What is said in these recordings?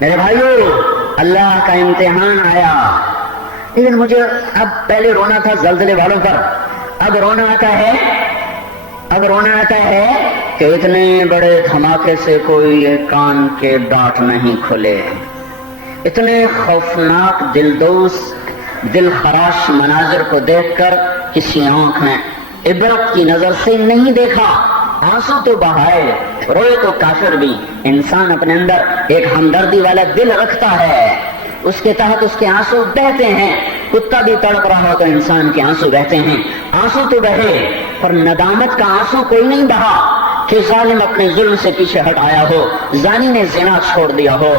میرے بھائیوں، اللہ کا امتحان آیا، لیکن مجھے اب پہلے رونا تھا زلزلے والوں پر، اب رونا آتا ہے کہ اتنے بڑے دھماکے سے کوئی کان کے ڈاٹ نہیں کھلے، اتنے خوفناک دل خراش مناظر کو دیکھ کر کسی آنکھ نے عبرت کی نظر سے نہیں دیکھا، آنسو تو بہائے، روئے تو کافر بھی۔ انسان اپنے اندر ایک ہمدردی والا دل رکھتا ہے، اس کے تحت اس کے آنسو بہتے ہیں۔ کتا بھی تڑپ رہا ہو تو انسان کے آنسو بہتے ہیں، آنسو تو بہے، پر ندامت کا آنسو کوئی نہیں بہا کہ ظالم اپنے ظلم سے پیچھے ہٹ آیا ہو، زانی نے زنا چھوڑ دیا ہو،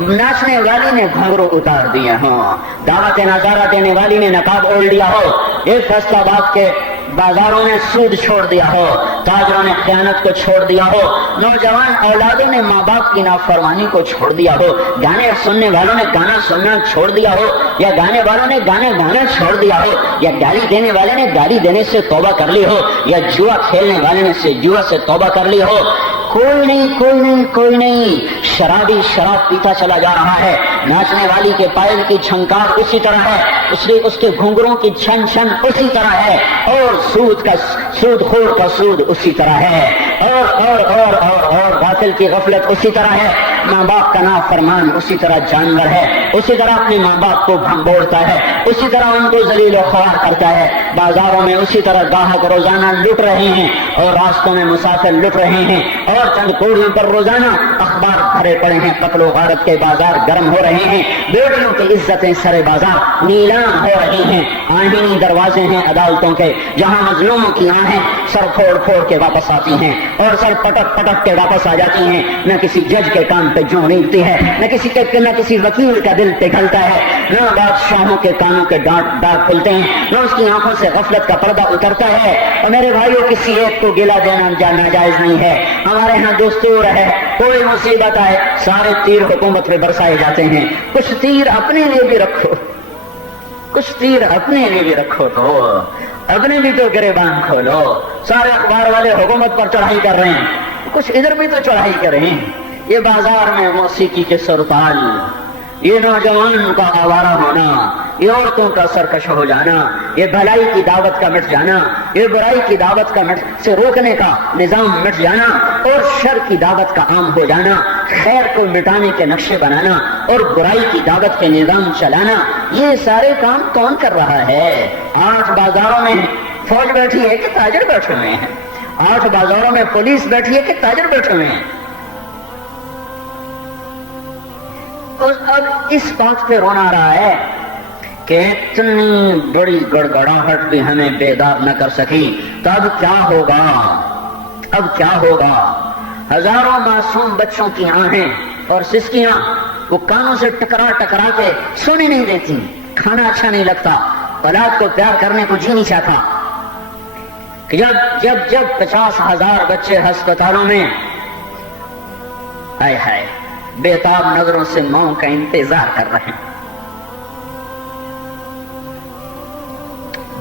ناچنے والی نے گھنگرو اتار دیا ہو، دعوت نظارہ دینے والی نے نقاب اوڑھ لیا ہو، ایک فیصلہ آباد کے بازاروں نے سود چھوڑ دیا ہو، تاجروں نے خیانت کو چھوڑ دیا ہو، نوجوان اولادوں نے ماں باپ کی نافرمانی کو چھوڑ دیا ہو، گانے سننے والوں نے گانا سننا چھوڑ دیا ہو، یا گانے والوں نے گانا چھوڑ دیا ہو، یا گالی دینے والے نے گالی دینے سے توبہ کر لی ہو، یا جوا کھیلنے والے نے جوا سے توبہ کر لی ہو، کوئی نہیں، شرابی شراب پیتا چلا جا رہا ہے، ناچنے والی کے پائل کی چھنکار اسی طرح ہے، اس کے گھنگروں کی چھن چھن اسی طرح ہے، اور سود خور کا سود اسی طرح ہے، اور غافل کی غفلت اسی طرح ہے، ماں باپ کا نافرمان اسی طرح جانور ہے، اسی طرح اپنے ماں باپ کو بھنبوڑتا ہے، اسی طرح ان کو ذلیل و خوار کرتا ہے، بازاروں میں اسی طرح گاہک روزانہ لٹ رہے ہیں، اور راستوں میں مسافر لٹ رہے ہیں، اور چند کوڑیوں پر روزانہ اخبار بھرے پڑے ہیں، قتل و غارت کے بازار گرم ہو رہے ہیں، بیٹیوں کی عزتیں سرے بازار نیلام ہو رہی ہیں، آئینی دروازے ہیں عدالتوں کے جہاں مظلوموں کی آنکھیں سر پھوڑ کے واپس آتی ہیں اور سر پٹک کے واپس آ جاتی ہیں، نہ کسی جج کے کان پہ جوں نیچتی ہے، نہ کسی وکیل کا دل پگھلتا ہے، نہ بادشاہوں کے کانوں کے ڈاک کھلتے ہیں، نہ اس کی آنکھوں سے غفلت کا پردہ اترتا ہے۔ اور میرے بھائیوں، کسی ایک کو گلا دینا ناجائز نہیں ہے، ہمارے ہاں دستور ہے، کوئی مصیبت آئے سارے تیر حکومت پہ برسائے جاتے ہیں، کچھ تیر اپنے لیے بھی رکھو، تو اپنے بھی تو گریبان کھولو۔ سارے اخبار والے حکومت پر چڑھائی کر رہے ہیں، کچھ ادھر بھی تو چڑھائی کریں۔ یہ بازار میں موسیقی کے سرتال، یہ نوجوان کا آوارہ ہونا، یہ عورتوں کا سرکش ہو جانا، یہ بھلائی کی دعوت کا مٹ جانا، یہ برائی کی دعوت کا سے روکنے کا نظام مٹ جانا، اور شر کی دعوت کا عام ہو جانا، خیر کو مٹانے کے نقشے بنانا اور برائی کی دعوت کے نظام چلانا، یہ سارے کام کون کر رہا ہے؟ 8 بازاروں میں فوج بیٹھی ہے کہ تاجر بیٹھے ہوئے ہیں؟ 8 بازاروں میں پولیس بیٹھی ہے کہ تاجر بیٹھے ہوئے ہیں؟ اب اس بات پہ رونا رہا ہے کہ اتنی بڑی گڑگڑاہٹ بھی ہمیں بیدار نہ کر سکی، تو اب کیا ہوگا؟ ہزاروں معصوم بچوں کی آنکھیں اور سسکیاں وہ کانوں سے ٹکرا کے سونے نہیں دیتی، کھانا اچھا نہیں لگتا، اولاد کو پیار کرنے کو جی نہیں چاہتا، کہ جب 50,000 بچے ہسپتالوں میں ہائے بےتاب نظروں سے ماں کا انتظار کر رہے ہیں،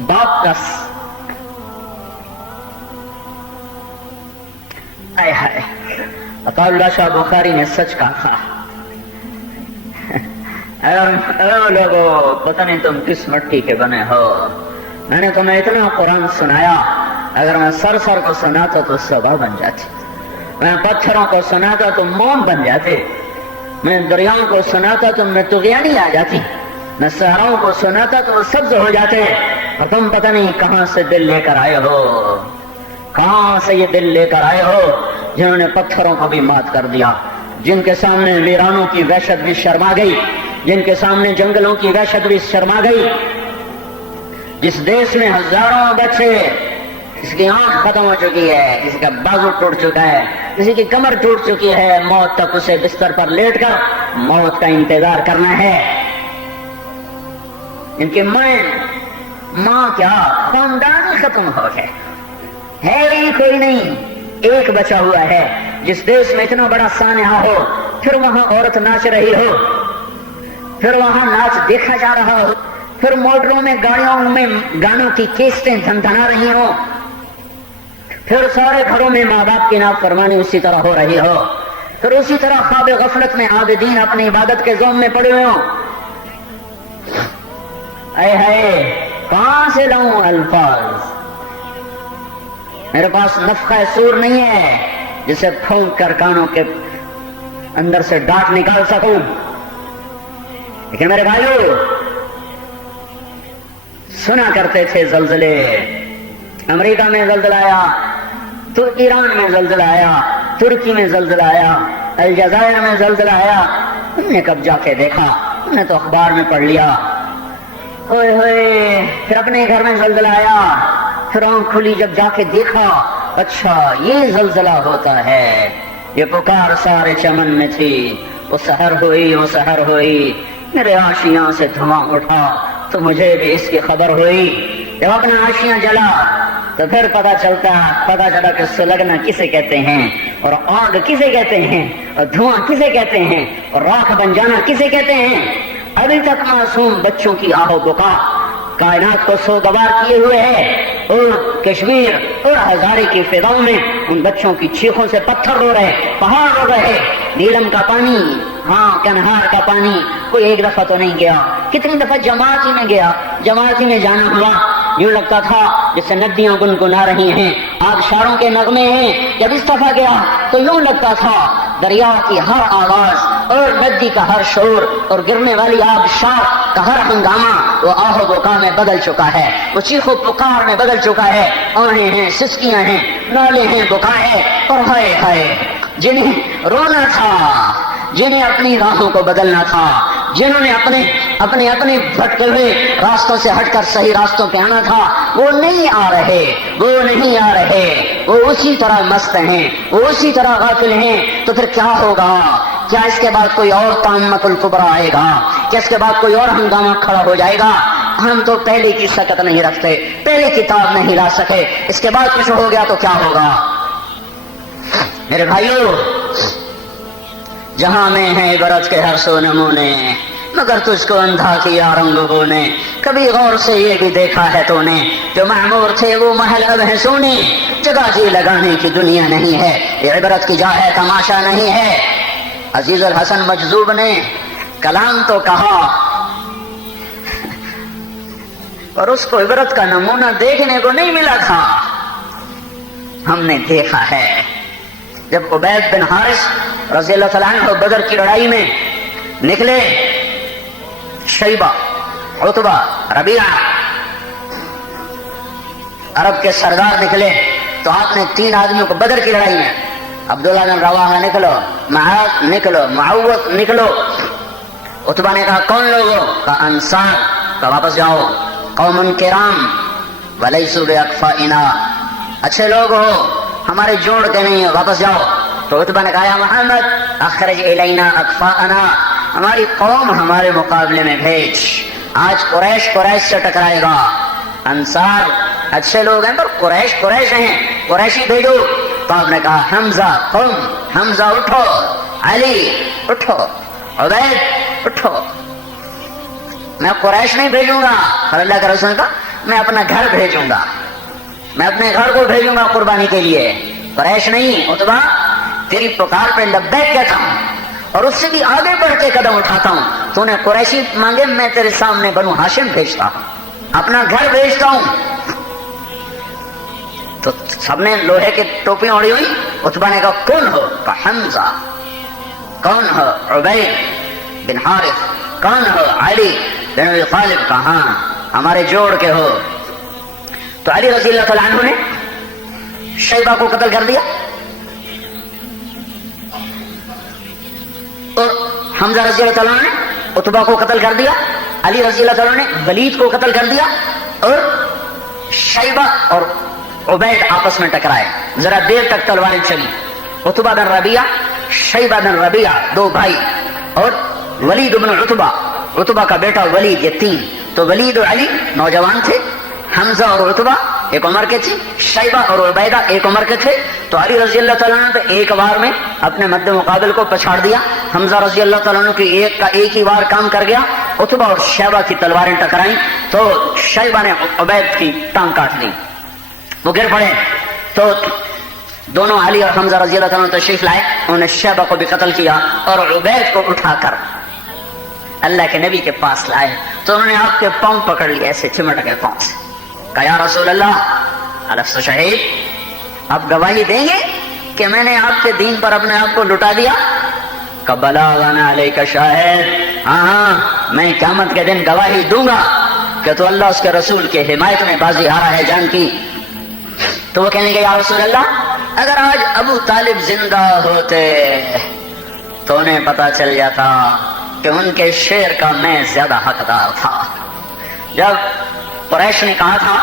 باپ کا عطا اللہ شاہ بخاری نے سچ کہا تھا، اے لوگوں، پتہ نہیں تم کس مٹی کے بنے ہو، میں نے تمہیں اتنا قرآن سنایا، اگر میں سر کو سناتا تو صبا بن جاتی، میں پتھروں کو سناتا تو موم بن جاتے، میں دریاؤں کو سناتا تو میں طغیانی آ جاتی، میں صحراؤں کو سناتا تو سبز ہو جاتے، اور تم پتہ نہیں کہاں سے دل لے کر آئے ہو، کہاں سے یہ دل لے کر آئے ہو، جنہوں نے پتھروں کو بھی مات کر دیا، جن کے سامنے ویرانوں کی وحشت بھی شرما گئی، جن کے سامنے جنگلوں کی وحشت بھی شرما گئی، جس دیش میں ہزاروں بچے، کسی کی آنکھ ختم ہو چکی ہے، کسی کا بازو ٹوٹ چکا ہے، کسی کی کمر ٹوٹ چکی ہے، موت تک اسے بستر پر لیٹ کر موت کا انتظار کرنا ہے، ان کی ماں کیا خاندان ختم ہو گئے، ہے ہی کوئی نہیں، ایک بچا ہوا ہے۔ جس دیش میں اتنا بڑا سانحہ ہو، پھر وہاں عورت ناچ رہی ہو، پھر وہاں ناچ دیکھا جا رہا ہو، پھر موٹروں میں گاڑیوں میں گانوں کی کیسٹیں دھندھنا رہی ہو، پھر سارے گھروں میں ماں باپ کی نافرمانی اسی طرح ہو رہی ہو، پھر اسی طرح خواب غفلت میں عابدین اپنی عبادت کے زوم میں پڑے ہوئے ہوں. اے ہے کہاں سے لاؤں الفاظ؟ میرے پاس نفخہ سور نہیں ہے جسے پھونک کر کانوں کے اندر سے ڈانٹ نکال سکوں. لیکن میرے بھائیو، سنا کرتے تھے زلزلے. امریکہ میں زلزلہ آیا، تو ایران میں زلزلہ آیا، ترکی میں زلزلہ آیا، الجزائر میں زلزلہ آیا. ہم نے کب جا کے دیکھا؟ ہم نے تو اخبار میں پڑھ لیا. ہوئے ہوئے پھر اپنے گھر میں زلزلہ آیا، پھر آنکھ کھلی جب جا کے دیکھا، اچھا یہ زلزلہ ہوتا ہے. یہ پکار سارے چمن میں تھی. وہ سحر ہوئی، وہ سحر ہوئی، میرے آشیاں سے دھواں اٹھا تو مجھے بھی اس کی خبر ہوئی. جب اپنا آشیاں جلا تو پھر پتا چلا کہ سلگنا کسے کہتے ہیں، اور آگ کسے کہتے ہیں، اور دھواں کسے کہتے ہیں، اور راکھ بن جانا کسے کہتے ہیں. ابھی تک معصوم بچوں کی آہو بکا کائنات کو سوگوار کیے ہوئے ہے، اور کشمیر اور ہزارے کی فضاؤں میں ان بچوں کی چیخوں سے پتھر رو رہے، پہاڑ رو رہے. نیلم کا پانی، ہاں کنہار کا پانی کوئی ایک دفعہ تو نہیں گیا، کتنی دفعہ جماعت ہی میں گیا. جماعت ہی میں جانا ہوا، یوں لگتا تھا جیسے ندیاں گنگنا رہی ہیں، آبشاروں کے نغمے ہیں. جب اس دفعہ گیا تو یوں لگتا تھا دریا کی ہر آواز اور ندی کا ہر شور اور گرنے والی آبشار کا ہر ہنگامہ وہ آہو بکا میں بدل چکا ہے، وہ چیخو پکار میں بدل چکا ہے. آہیں ہیں، سسکیاں ہیں، نالے ہیں، بکا ہے. اور ہائے ہائے جنہیں رونا تھا، جنہیں اپنی راہوں کو بدلنا تھا، جنہوں نے اپنے بھٹکے ہوئے راستوں سے ہٹ کر صحیح راستوں پہ آنا تھا، وہ نہیں آ رہے. وہ اسی طرح مست ہیں، وہ اسی طرح غافل ہیں. تو پھر کیا ہوگا؟ کیا اس کے بعد کوئی اور طامۃ الکبریٰ آئے گا؟ کیا اس کے بعد کوئی اور ہنگامہ کھڑا ہو جائے گا؟ ہم تو پہلے کی سکت نہیں رکھتے، پہلے کتاب نہیں لا سکے، اس کے بعد کچھ ہو گیا تو کیا ہوگا؟ میرے بھائیو، جہاں میں ہے عبرت کے ہر سو نمونے، مگر تجھ کو اندھا کیا رنگوں نے. کبھی غور سے یہ بھی دیکھا ہے تو نے، جو معمور تھے وہ محل اب ہے سونے. جگہ جی لگانے کی دنیا نہیں ہے، یہ عبرت کی جا ہے، تماشا نہیں ہے. عزیز الحسن مجذوب نے کلام تو کہا، اور اس کو عبرت کا نمونہ دیکھنے کو نہیں ملا تھا. ہم نے دیکھا ہے جب عبید بن حارث رضی اللہ تعالیٰ عنہ بدر کی لڑائی میں نکلے، شیبہ، عتبہ، ربیعہ عرب کے سردار نکلے، تو آپ نے 3 آدمیوں کو بدر کی لڑائی میں، عبداللہ بن رواحہ نکلو، معاذ نکلو، معوذ نکلو. عتبہ نے کہا کون لوگوں؟ کہا انصار. کہا واپس جاؤ. قوم کرام ولیسوا باکفائنا، اچھے لوگ ہو، ہمارے جوڑ کے نہیں ہو، واپس جاؤ. تو عتبہ نے کہا یا محمد اخرج الینا اکفاءنا، ہماری قوم ہمارے مقابلے میں بھیج. آج قریش سے ٹکرائے گا. انصار اچھے لوگ ہیں پر قریش ہیں، قریشی بھیجو. تو آپ نے کہا حمزہ قم، حمزہ اٹھو، علی اٹھو، عبید اٹھو. میں قریش نہیں بھیجوں گا، اور اللہ کا رسول نے کہا میں اپنا گھر بھیجوں گا، میں اپنے گھر کو بھیجوں گا قربانی کے لیے، قریش نہیں. عتبہ تیری پکار پہ لبیک کہتا ہوں، اور اس سے بھی آگے بڑھ کے قدم اٹھاتا ہوں. تو نے قریشی مانگے، میں تیرے سامنے بنو ہاشم بھیجتا ہوں، اپنا گھر بھیجتا ہوں. تو سب نے لوہے کی ٹوپیاں اوڑی ہوئی. عتبہ نے کہا کون ہو؟ کہا حمزہ. کون ہو؟ عبید بن حارث. کون ہو؟ علی بن ابی طالب. کہا ہاں ہمارے جوڑ کے ہو. تو علی رضی اللہ تعالیٰ عنہ نے شیبہ کو قتل کر دیا، اور حمزہ رضی اللہ تعالیٰ نے عتبہ کو قتل کر دیا. علی رضی اللہ تعالیٰ نے ولید کو قتل کر دیا، اور شیبہ اور عبید آپس میں ٹکرائے. ذرا دیر تک تلواریں چلی. عتبہ بن ربیعہ، شیبہ بن ربیعہ 2 بھائی، اور ولید بن عتبہ کا بیٹا ولید، یہ 3. تو ولید اور علی نوجوان تھے، حمزہ اور عتبہ ایک عمر کے تھے، شیبہ اور عبیدہ ایک عمر کے تھے. تو علی رضی اللہ تعالیٰ عنہ نے ایک وار میں اپنے مد مقابل کو پچھاڑ دیا. حمزہ رضی اللہ تعالیٰ عنہ کی ایک ہی وار کام کر گیا. عتبہ اور شیبہ کی تلواریں ٹکرائیں تو شیبہ نے عبید کی ٹانگ کاٹ دی، وہ گر پڑے. تو دونوں علی اور حمزہ رضی اللہ عنہ تشریف لائے، انہوں نے شیبہ کو بھی قتل کیا اور عبید کو اٹھا کر اللہ کے نبی کے پاس لائے تو انہوں نے آپ کے پاؤں پکڑ لیے، ایسے چمٹ گئے پاؤں سے، کہا یا رسول اللہ الست شہید، آپ گواہی دیں گے کہ میں نے آپ کے دین پر اپنے آپ کو لٹا دیا؟ کہ بلا وانا علیک شاہد، ہاں میں قیامت کے دن گواہی دوں گا کہ تو اللہ اس کے رسول کے حمایت میں بازی ہارا ہے جان کی۔ تو وہ کہنے لگے یا رسول اللہ اگر آج ابو طالب زندہ ہوتے تو انہیں پتا چل جاتا کہ ان کے شعر کا میں زیادہ حقدار تھا۔ جب قریش نے کہا تھا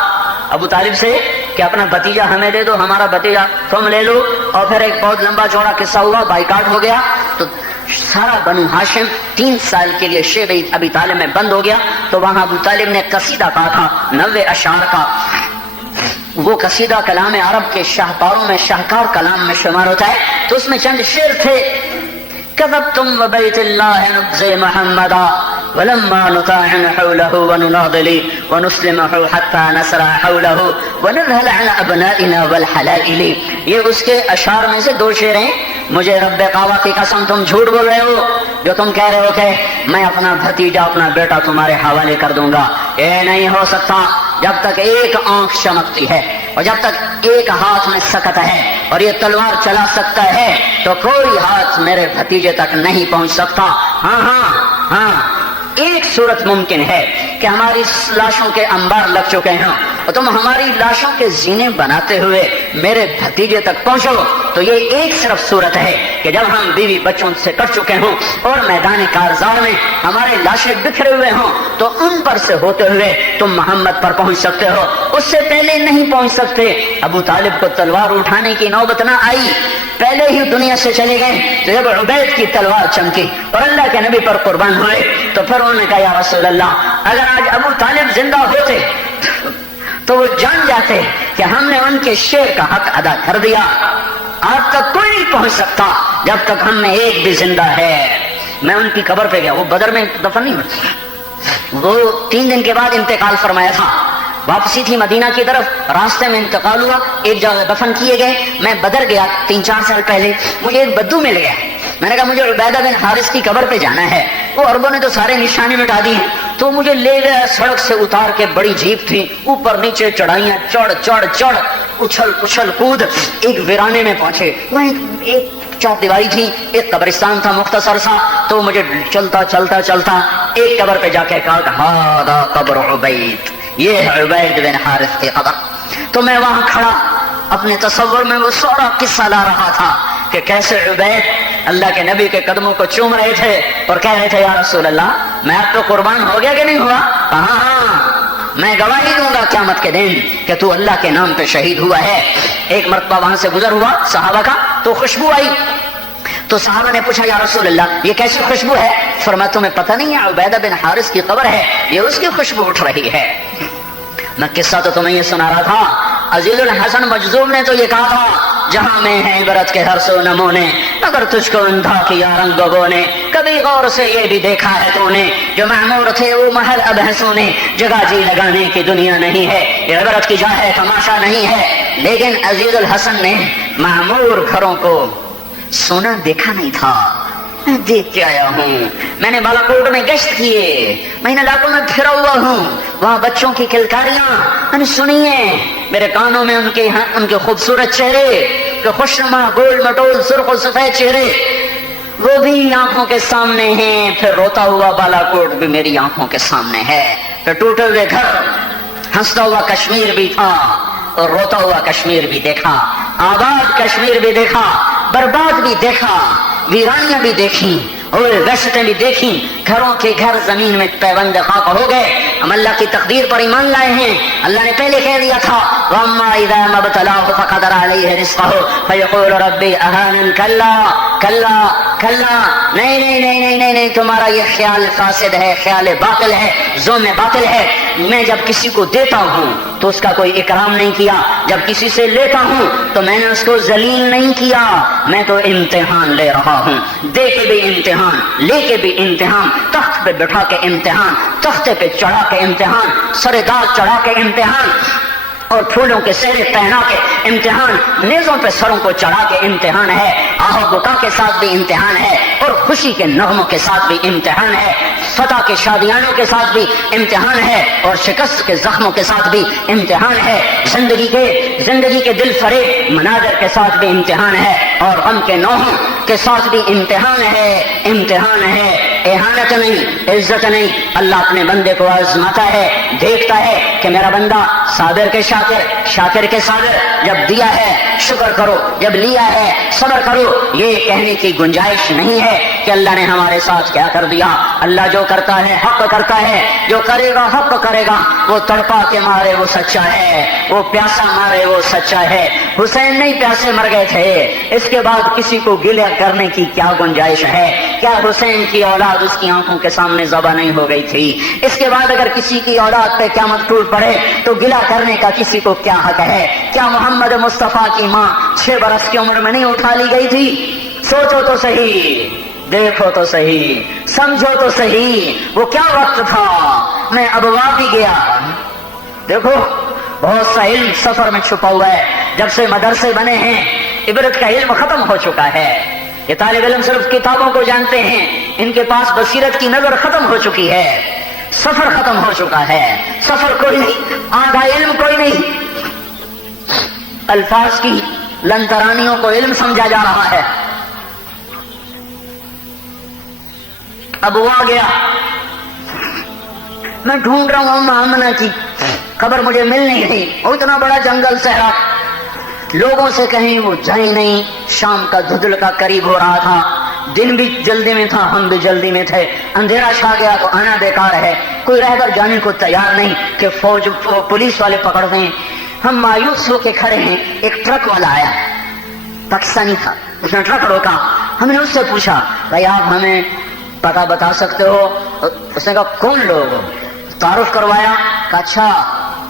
ابو طالب سے کہ اپنا بھتیجا ہمیں دے دو، ہمارا بھتیجا تم لے لو، اور پھر ایک بہت لمبا چوڑا قصہ ہوا، بائیکاٹ ہو گیا، تو سارا بنو ہاشم 3 سال کے لیے شعر ابی طالب میں بند ہو گیا۔ تو وہاں ابو طالب نے قصیدہ کہا تھا 90 اشعار کا، وہ قصیدہ کلام عرب کے شاہکاروں میں شاہکار کلام میں شمار ہوتا ہے، تو اس میں چند شعر تھے، كذبتم وبيت الله نبزي محمدا ولما نطاعن حوله ونناضل ونسلمه حتى نسرع حوله ونرهل عن ابنائنا والحلائل۔ یہ اس کے اشعار میں سے 2 شعر ہیں۔ مجھے رب کعبہ کی قسم تم جھوٹ بول رہے ہو جو تم کہہ رہے ہو کہ میں اپنا بھتیجا اپنا بیٹا تمہارے حوالے کر دوں گا، یہ نہیں ہو سکتا۔ جب تک ایک آنکھ چمکتی ہے اور جب تک ایک ہاتھ میں سکت ہے اور یہ تلوار چلا سکتا ہے تو کوئی ہاتھ میرے بھتیجے تک نہیں پہنچ سکتا۔ ہاں ایک صورت ممکن ہے کہ ہماری لاشوں کے انبار لگ چکے ہیں اور تم ہماری لاشوں کے زینے بناتے ہوئے میرے بھتیجے تک پہنچو، تو یہ ایک صرف صورت ہے کہ جب ہم بیوی بچوں سے کٹ چکے ہوں اور میدان کارزار میں ہمارے لاشیں بکھرے ہوئے ہوں تو ان پر سے ہوتے ہوئے تم محمد پر پہنچ سکتے ہو، اس سے پہلے نہیں پہنچ سکتے۔ ابو طالب کو تلوار اٹھانے کی نوبت نہ آئی، پہلے ہی دنیا سے چلے گئے۔ تو جب عبید کی تلوار چمکی اور اللہ کے نبی پر قربان ہوئے تو پھر انہوں نے کہا یا رسول اللہ اگر آج ابو طالب زندہ ہوتے تو وہ جان جاتے کہ ہم نے ان کے شعر کا حق ادا کر دیا، آج تک کوئی نہیں پہنچ سکتا جب تک ہم میں ایک بھی زندہ ہے۔ میں ان کی قبر پہ گیا، وہ بدر میں دفن نہیں ہوئی، وہ 3 دن کے بعد انتقال فرمایا تھا، واپسی تھی مدینہ کی طرف، راستے میں انتقال ہوا، ایک جگہ دفن کیے گئے۔ میں بدر گیا 3-4 سال پہلے، مجھے ایک بدو مل گیا، میں نے کہا مجھے عبیدہ بن حارث کی قبر پہ جانا ہے، وہ عربوں نے تو سارے نشانے مٹا دی ہیں، تو مجھے لے گیا، سڑک سے اتار کے، بڑی جیپ تھی، اوپر نیچے چڑھائیاں، چڑھ اچھل کود، ایک ویرانے میں پہنچے، وہاں ایک 4 دیواری تھی، ایک قبرستان تھا مختصر سا، تو مجھے چلتا ایک قبر پہ جا کے کہا ہذا قبر عبید، یہ ہے عبید بن حارث کی قبر۔ تو میں وہاں کھڑا اپنے تصور میں وہ سارا قصہ لا رہا تھا کہ کیسے عبید اللہ کے نبی کے قدموں کو چوم رہے تھے اور کہہ رہے تھے یا رسول اللہ میں اب تو قربان ہو گیا کہ نہیں ہوا؟ ہاں میں گواہی دوں گا قیامت کے دن کہ تو اللہ کے نام پہ شہید ہوا ہے۔ ایک مرتبہ وہاں سے گزر ہوا صحابہ کا تو خوشبو آئی، تو صحابہ نے پوچھا یا رسول اللہ یہ کیسی خوشبو ہے؟ فرمایا تمہیں پتہ نہیں ہے عبیدہ بن حارث کی قبر ہے، یہ اس کی خوشبو اٹھ رہی ہے۔ میں قصہ تو تمہیں یہ سنا رہا تھا، عزیز الحسن مجذوب نے تو یہ کہا تھا جہاں میں ہے عبرت کے ہر سو نمونے، اگر تجھ کو اندھا کیا رنگوں نے، کبھی غور سے یہ بھی دیکھا ہے تو نے، جو معمور تھے وہ محل اب ہے سونے، جگہ جی لگانے کی دنیا نہیں ہے، یہ عبرت کی جا ہے تماشا نہیں ہے۔ لیکن عزیز الحسن نے معمور گھروں کو سونا دیکھا نہیں تھا، میں دیکھ کے آیا ہوں، میں نے بالا کوٹ میں گشت کیے، میں ان علاقوں میں پھرا ہوا ہوں، وہاں بچوں کی کلکاریاں میں نے سنی ہیں، میرے کانوں میں ان کے خوبصورت چہرے کہ خوشنما گول مٹول سرخ و سفید چہرے وہ بھی آنکھوں کے سامنے ہیں، پھر روتا ہوا بالا کوٹ بھی میری آنکھوں کے سامنے ہے، پھر ٹوٹے ہوئے گھر، ہنستا ہوا کشمیر بھی تھا اور روتا ہوا کشمیر بھی دیکھا، آباد کشمیر بھی دیکھا، برباد بھی دیکھا، ویرانیاں بھی دیکھی اور دہشتیں بھی دیکھی، گھروں کے گھر زمین میں پیوند خاک ہو گئے۔ ہم اللہ کی تقدیر پر ایمان لائے ہیں، اللہ نے پہلے کہہ دیا تھا وَأَمَّا إِذَا مَا ابْتَلَاهُ فَقَدَرَ عَلَيْهِ رِزْقَهُ فَيَقُولُ رَبِّي أَهَانَنِ کلا نہیں، تمہارا یہ خیال فاسد ہے، خیال باطل ہے، ظن باطل ہے۔ میں جب کسی کو دیتا ہوں تو اس کا کوئی اکرام نہیں کیا، جب کسی سے لیتا ہوں تو میں نے اس کو ذلیل نہیں کیا، میں تو امتحان لے رہا ہوں، دے کے بھی امتحان، لے کے بھی امتحان، تخت پہ بٹھا کے امتحان، تختے پہ چڑھا کے امتحان، سر دار چڑھا کے امتحان۔ اور پھولوں کے سہرے پہنا کے امتحان، نیزوں پہ سروں کو چڑھا کے امتحان ہے، آہ بکا کے ساتھ بھی امتحان ہے، اور خوشی کے نغموں کے ساتھ بھی امتحان ہے، فتح کے شادیانوں کے ساتھ بھی امتحان ہے، اور شکست کے زخموں کے ساتھ بھی امتحان ہے، زندگی کے دل فریب مناظر کے ساتھ بھی امتحان ہے، اور غم کے نوحوں کے ساتھ بھی امتحان ہے، اہانت نہیں، عزت نہیں، اللہ اپنے بندے کو آزماتا ہے، دیکھتا ہے کہ میرا بندہ صابر کے شاکر کے صابر، جب دیا ہے شکر کرو، جب لیا ہے صبر کرو۔ یہ کہنے کی گنجائش نہیں ہے کہ اللہ نے ہمارے ساتھ کیا کر دیا۔ اللہ جو کرتا ہے حق کرتا ہے، جو کرے گا حق کرے گا، وہ تڑپا کے مارے وہ سچا ہے، وہ پیاسا مارے وہ سچا ہے۔ حسین نہیں پیاسے مر گئے تھے، اس کے بعد کسی کو گلہ کرنے کی کیا گنجائش ہے؟ کیا حسین کی اولاد اس کی آنکھوں کے سامنے ذبح نہیں ہو گئی تھی؟ اس کے بعد اگر کسی کی اولاد پہ قیامت ٹوٹ پڑے تو گلہ کرنے کا کسی کو کیا حق ہے؟ کیا محمد مصطفیٰ کی ماں 6 برس کی عمر میں نہیں اٹھا لی گئی تھی؟ سوچو تو صحیح، دیکھو تو صحیح، سمجھو تو صحیح، وہ کیا وقت تھا۔ میں ابوا بھی گیا، دیکھو بہت سا علم سفر میں چھپا ہوا ہے۔ جب سے مدرسے بنے ہیں عبرت کا علم ختم ہو چکا ہے، یہ طالب علم صرف کتابوں کو جانتے ہیں، ان کے پاس بصیرت کی نظر ختم ہو چکی ہے، سفر ختم ہو چکا ہے، سفر کوئی نہیں، آدھا علم کوئی نہیں، الفاظ کی لنترانیوں کو علم سمجھا جا رہا ہے۔ اب وہ آ گیا، میں ڈھونڈ رہا ہوں آمنہ کی خبر، مجھے مل نہیں رہی، وہ اتنا بڑا جنگل صحرا، لوگوں سے کہیں وہ جائے نہیں، شام کا دھندل کا قریب ہو رہا تھا، دن بھی جلدی میں تھا، ہم بھی جلدی میں تھے، اندھیرا چھا گیا تو آنا بیکار ہے، کوئی رہبر جانے کو تیار نہیں کہ فوج پولیس والے پکڑ دیں۔ ہم مایوس ہو کے کھڑے ہیں، ایک ٹرک والا آیا، پاکستانی تھا، اس نے ٹرک روکا، ہم نے اس سے پوچھا بھائی آپ ہمیں پتہ بتا سکتے ہو؟ اس نے کہا کون لوگ؟ تعارف کروایا، کہا اچھا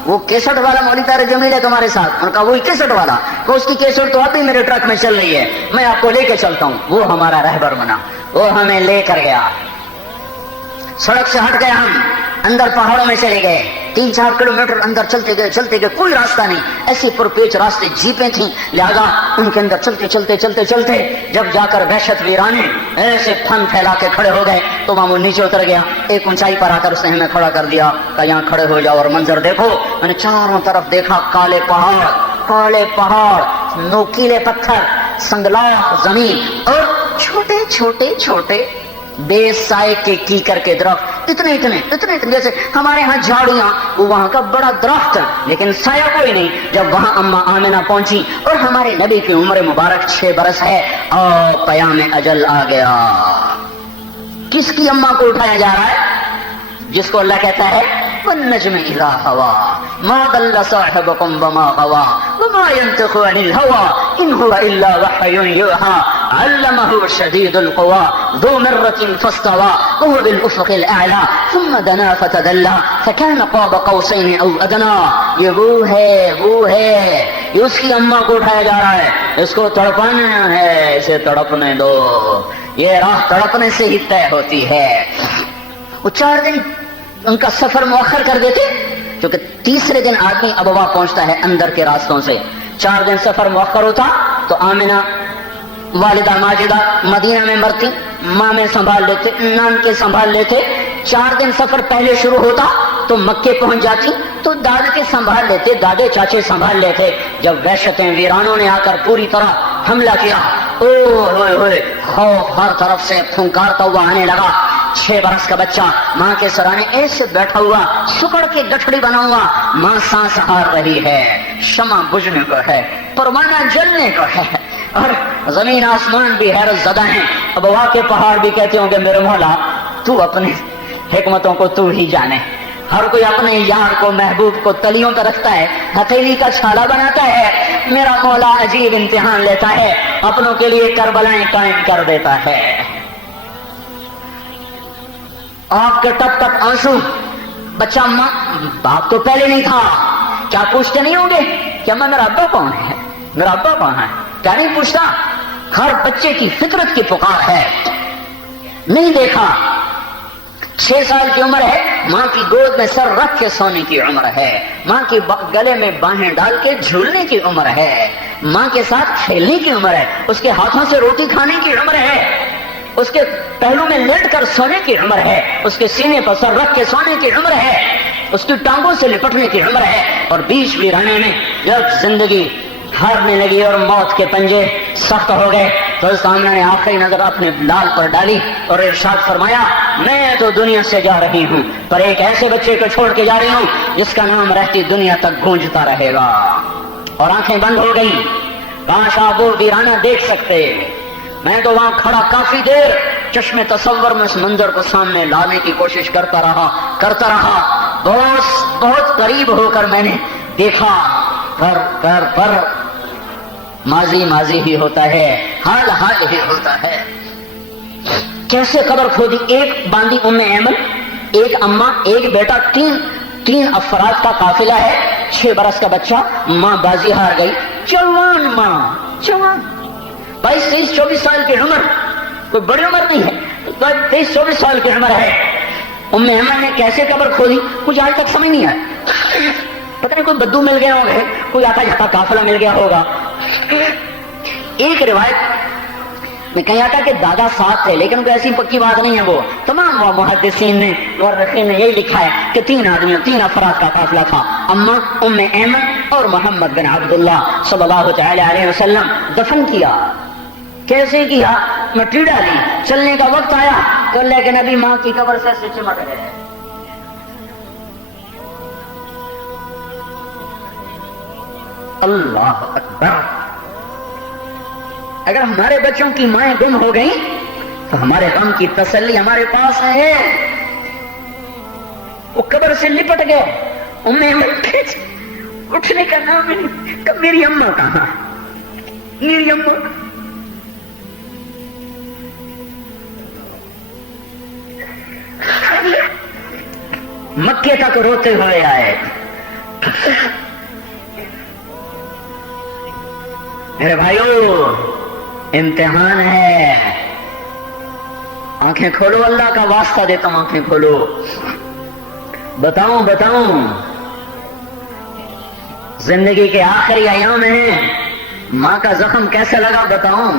وہ کیسٹ والا مولوی طاہر جمیل ہے تمہارے ساتھ؟ انہوں نے کہا وہی کیسٹ والا، کہ اس کی کیسٹ تو اب بھی میرے ٹرک میں چل رہی ہے، میں آپ کو لے کے چلتا ہوں۔ وہ ہمارا رہبر بنا، وہ ہمیں لے کر گیا، سڑک سے ہٹ گئے، ہم اندر پہاڑوں میں چلے گئے، 3-4 کلومیٹر اندر چلتے گئے، کوئی راستہ نہیں، ایسی پرپیچ راستے، جیپیں تھیں، لہذا ان کے اندر چلتے جب جا کر دہشت ویرانے ایسے پھن پھیلا کے کھڑے ہو گئے تو وہاں وہ نیچے اتر گیا، ایک اونچائی پر آ کر اس نے ہمیں کھڑا کر دیا، کہ یہاں کھڑے ہو جاؤ اور منظر دیکھو۔ میں نے چاروں طرف دیکھا، کالے پہاڑ، نوکیلے پتھر، سنگلاخ زمین، اور چھوٹے بے سائے کے کیکر کے درخت، اتنے جیسے ہمارے ہاں جھاڑیاں، وہ وہاں کا بڑا درخت، لیکن سایہ کوئی نہیں۔ جب وہاں اماں آمنہ پہنچی اور ہمارے نبی کی عمر مبارک 6 برس ہے، اور پیام اجل آ گیا۔ کس کی اماں کو اٹھایا جا رہا ہے؟ جس کو اللہ کہتا ہے والنجم اذا ہوا ما ضل صاحبكم وما غوا وما ينطق عن الهوى ان هو الا وحي يوحى علمه شديد القوى ذو مرة فاستوى وهو بالافق الاعلى ثم دنا فتدلى فكان قاب قوسين او ادنى۔ یہ وہ ہے یہ اس کی اماں کو اٹھایا جا رہا ہے، اس کو تڑپانا ہے، اسے تڑپنے دو، یہ راہ تڑپنے سے ہی طے ہوتی ہے۔ وہ 4 دن ان کا سفر مؤخر کر دیتے، کیونکہ تیسرے دن آدمی ابوا پہنچتا ہے اندر کے راستوں سے۔ 4 دن سفر مؤخر ہوتا تو آمنہ والدہ ماجدہ مدینہ میں مرتی، ماں میں سنبھال لیتے، نان کے سنبھال لیتے۔ 4 دن سفر پہلے شروع ہوتا تو مکے پہنچ جاتی تو داد کے سنبھال لیتے، دادے چاچے سنبھال لیتے۔ جب وحشتیں ویرانوں نے آ کر پوری طرح حملہ کیا، اوہ خوف ہر طرف سے پھنکارتا ہوا آنے لگا۔ 6 برس کا بچہ ماں کے سرانے ایسے بیٹھا ہوا، سکڑ کے گٹھڑی بنا ہوا، ماں سانس ہار رہی ہے، شمع بجھنے کو ہے، پروانہ جلنے کو ہے، اور زمین آسمان بھی حیرت زدہ ہیں۔ ابوا کے پہاڑ بھی کہتے ہوں کہ میرے مولا تو اپنی حکمتوں کو تو ہی جانے، ہر کوئی اپنے یار کو محبوب کو تلیوں پہ رکھتا ہے، ہتھیلی کا چھالا بناتا ہے، میرا مولا عجیب امتحان لیتا ہے، اپنوں کے لیے کربلائیں قائم کر دیتا ہے۔ آپ کے ٹپ ٹپ آنسو، بچہ ماں باپ تو پہلے نہیں تھا، کیا پوچھتے نہیں ہوں گے کہ اماں میرا ابا کون ہے، میرا ابا کون ہے؟ کیا نہیں پوچھتا؟ ہر بچے کی فطرت کی پکار ہے۔ نہیں دیکھا 6 سال کی عمر ہے، ماں کی گود میں سر رکھ کے سونے کی عمر ہے، ماں کے گلے میں باہیں ڈال کے جھولنے کی عمر ہے، ماں کے ساتھ کھیلنے کی عمر ہے، اس کے ہاتھوں سے روٹی کھانے کی عمر ہے، اس کے پہلو میں لیٹ کر سونے کی عمر ہے، اس کے سینے پر سر رکھ کے سونے کی عمر ہے، اس کی ٹانگوں سے لپٹنے کی عمر ہے۔ اور بیچ ویرانے میں جب زندگی ہارنے لگی اور موت کے پنجے سخت ہو گئے تو سامنے نے آخری نظر اپنے لال پر ڈالی اور ارشاد فرمایا، میں تو دنیا سے جا رہی ہوں پر ایک ایسے بچے کو چھوڑ کے جا رہی ہوں جس کا نام رہتی دنیا تک گونجتا رہے گا۔ اور آنکھیں بند ہو گئی، کاش آپ وہ ویرانہ دیکھ سکتے۔ میں تو وہاں کھڑا کافی دیر چشم تصور میں اس منظر کو سامنے لانے کی کوشش کرتا رہا، بہت قریب ہو کر میں نے دیکھا، پر ماضی ہی ہوتا ہے، حال ہی ہوتا ہے۔ کیسے قبر کھودی؟ ایک باندھی ام ایمن، ایک اماں، ایک بیٹا، تین افراد کا قافلہ ہے، 6 برس کا بچہ، ماں بازی ہار گئی، جوان ماں، جوان 22 23 24 سال کی عمر، کوئی بڑی عمر نہیں ہے، 23 24 سال کی عمر ہے۔ ام ایمن نے کیسے قبر کھودی مجھے آج تک سمجھ نہیں آیا، پتہ نہیں کوئی بدو مل گیا ہوگا، کوئی آتا جاتا قافلہ مل گیا ہوگا۔ ایک روایت میں کہیں آتا کہ دادا ساتھ تھے، لیکن کوئی ایسی پکی بات نہیں ہے، وہ تمام محدثین نے مورخین نے یہی لکھا ہے کہ 3 افراد کا قافلہ تھا، اماں، ام ایمن اور محمد بن عبداللہ صلی اللہ تعالی علیہ وسلم۔ دفن کیا کیسے کیا؟ مٹی ڈالی، چلنے کا وقت آیا تو اللہ کے نبی ماں کی قبر سے چمٹ گئے۔ اللہ اکبر! اگر ہمارے بچوں کی مائیں گم ہو گئیں تو ہمارے غم کی تسلی ہمارے پاس ہے۔ وہ قبر سے لپٹ گئے، اٹھنے کا نام نہیں، کہ میری اماں کہاں، میری اماں۔ مکے تک روتے ہوئے آئے۔ میرے بھائیو، امتحان ہے، آنکھیں کھولو، اللہ کا واسطہ دیتا ہوں، آنکھیں کھولو، بتاؤں زندگی کے آخری ایام ہیں، ماں کا زخم کیسے لگا بتاؤں۔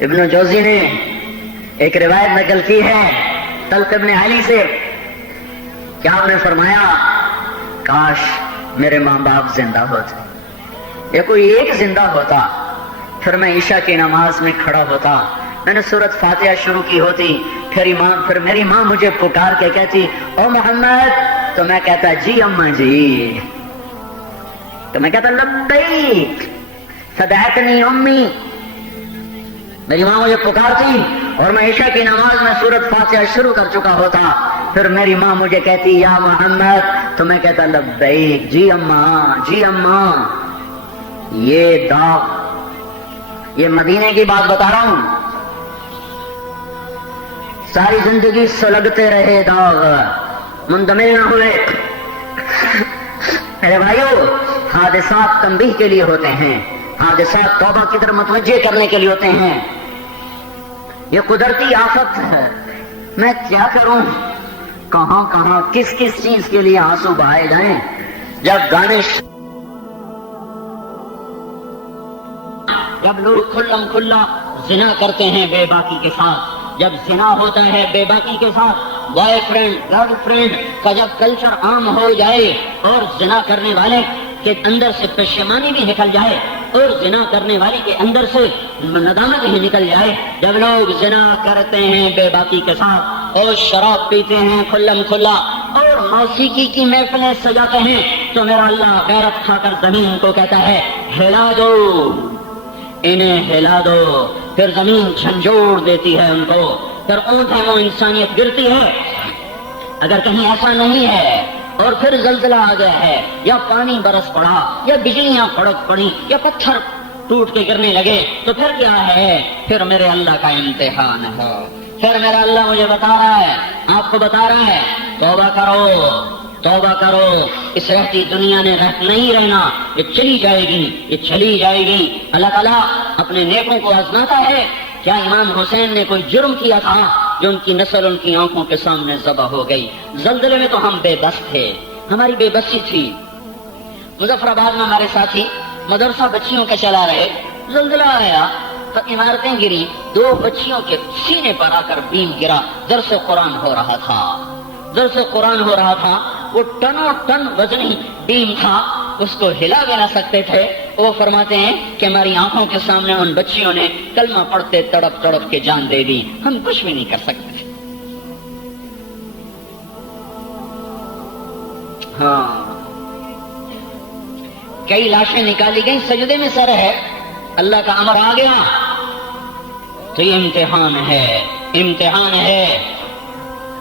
ابن جوزی نے ایک روایت نقل کی ہے طلق ابن علی سے، کیا آپ نے فرمایا، کاش میرے ماں باپ زندہ ہوتے، یا کوئی ایک زندہ ہوتا، پھر میں عشاء کی نماز میں کھڑا ہوتا، میں نے سورۃ فاتحہ شروع کی ہوتی، پھر میری ماں مجھے پکار کے کہتی او محمد، تو میں کہتا جی اماں جی، تو میں کہتا لبیک صدعتنی امی، میری ماں مجھے پکارتی اور میں عشاء کی نماز میں سورۃ فاتحہ شروع کر چکا ہوتا، پھر میری ماں مجھے کہتی یا محمد، تو میں کہتا لبیک، جی اماں، جی اماں۔ یہ داغ، یہ مدینے کی بات بتا رہا ہوں، ساری زندگی سلگتے رہے داغ، مندمل نہ ہوئے۔ میرے بھائیو، حادثات تنبیہ کے لیے ہوتے ہیں، حادثات توبہ کی طرف متوجہ کرنے کے لیے ہوتے ہیں۔ یہ قدرتی آفت ہے، میں کیا کروں، کہاں کس چیز کے لیے آنسو بہائے جائیں۔ جب جب لوگ کھلا زنا کرتے ہیں بے باکی کے ساتھ، جب زنا ہوتا ہے بے باکی کے ساتھ، بوائے فرینڈ گرل فرینڈ کا جب کلچر عام ہو جائے اور زنا کرنے والے کے اندر سے پشیمانی بھی نکل جائے اور زنا کرنے والے کے اندر سے ندامت بھی نکل جائے، جب لوگ زنا کرتے ہیں بے باکی کے ساتھ اور شراب پیتے ہیں کھلم کھلا اور موسیقی کی محفلیں سجاتے ہیں، تو میرا اللہ غیرت کھا کر زمین کو کہتا ہے ہلا دو انہیں، ہلا دو، پھر زمین جھنجھوڑ دیتی ہے ان کو، پھر اونٹیں وہ انسانیت گرتی ہے۔ اگر کہیں ایسا نہیں ہے اور پھر زلزلہ آ گیا ہے یا پانی برس پڑا یا بجلیاں کڑک پڑی یا پتھر ٹوٹ کے گرنے لگے، تو پھر کیا ہے، پھر میرے اللہ کا امتحان ہے، پھر میرا اللہ مجھے بتا رہا ہے، آپ کو بتا رہا ہے توبہ کرو، توبہ کرو، اس رہتی دنیا نے نہیں رہنا، یہ چلی جائے گی، یہ چلی جائے گی۔ اللہ تعالیٰ اپنے نیکوں کو آزماتا ہے۔ کیا امام حسین نے کوئی جرم کیا تھا؟ جو ان کی نسل ان کی آنکھوں کے سامنے ذبح ہو گئی۔ زلزلے میں تو ہم بے بس تھے، ہماری بے بسی تھی۔ مظفر آباد میں ہمارے ساتھی مدرسہ بچیوں کا چلا رہے، زلزلہ آیا تو عمارتیں گری، 2 بچیوں کے سینے پر آ کر بیم گرا۔ درس قرآن ہو رہا تھا، درس قرآن ہو رہا تھا، وہ ٹنوں ٹن وزنی بیم تھا، اس کو ہلا بھی نہ سکتے تھے۔ وہ فرماتے ہیں کہ ہماری آنکھوں کے سامنے ان بچیوں نے کلمہ پڑھتے تڑپ تڑپ کے جان دے دی، ہم کچھ بھی نہیں کر سکتے تھے۔ ہاں، کئی لاشیں نکالی گئیں، سجدے میں سر ہے، اللہ کا امر آ گیا تو یہ امتحان ہے، امتحان ہے۔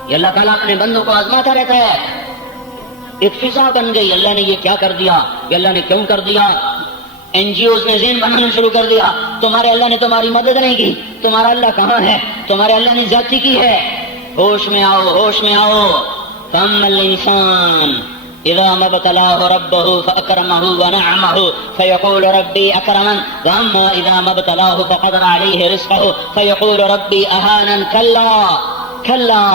یہ اللہ تعالیٰ اپنے بندوں کو آزماتا رہتا ہے۔ ایک فضا بن گئی، اللہ نے یہ کیا کر دیا، یہ اللہ نے کیوں کر دیا۔ NGOs نے ذہن بنانا شروع کر دیا، تمہارے اللہ نے تمہاری مدد نہیں کی، تمہارا اللہ کہاں ہے، تمہارے اللہ نے زیادتی کی ہے۔ ہوش میں آؤ، ہوش میں آؤ۔ فَأَمَّا الْإِنسَانُ إِذَا مَا ابْتَلَاهُ رَبُّهُ فَأَكْرَمَهُ وَنَعَّمَهُ فَيَقُولُ رَبِّي أَكْرَمَنِ وَأَمَّا إِذَا مَا ابْتَلَاهُ فَقَدَرَ عَلَيْهِ رِزْقَهُ فَيَقُولُ رَبِّي أَهَانَنِ كَلَّا كَلَّا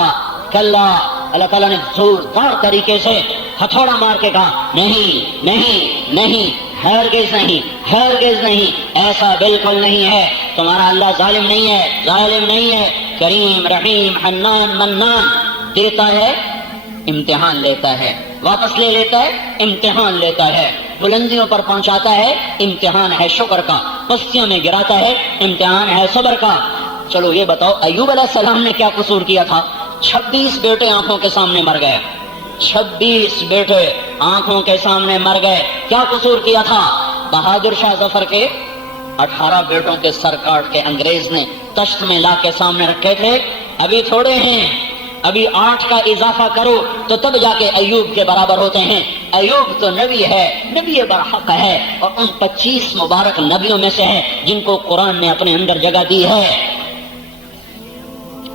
كَلَّا۔ اللہ تعالیٰ نے زوردار طریقے سے ہتھوڑا مار کے کہا، نہیں نہیں نہیں، ہرگز نہیں، ہرگز نہیں، ایسا بالکل نہیں ہے۔ تمہارا اللہ ظالم نہیں ہے، ظالم نہیں ہے، کریم رحیم حنان منان، دیتا ہے امتحان لیتا ہے، واپس لے لیتا ہے امتحان لیتا ہے، بلندیوں پر پہنچاتا ہے امتحان ہے شکر کا، پستیوں میں گراتا ہے امتحان ہے صبر کا۔ چلو یہ بتاؤ ایوب علیہ السلام نے کیا قصور کیا تھا؟ 26 بیٹے آنکھوں کے سامنے مر گئے، 26 بیٹے آنکھوں کے سامنے مر گئے، کیا قصور کیا تھا؟ بہادر شاہ ظفر کے 18 بیٹوں کے سر کاٹ کے انگریز نے تشت میں لا کے سامنے رکھے تھے، ابھی تھوڑے ہیں، ابھی 8 کا اضافہ کرو تو تب جا کے ایوب کے برابر ہوتے ہیں۔ ایوب تو نبی ہے، نبی برحق ہے، اور ان 25 مبارک نبیوں میں سے ہے جن کو قرآن نے اپنے اندر جگہ دی ہے،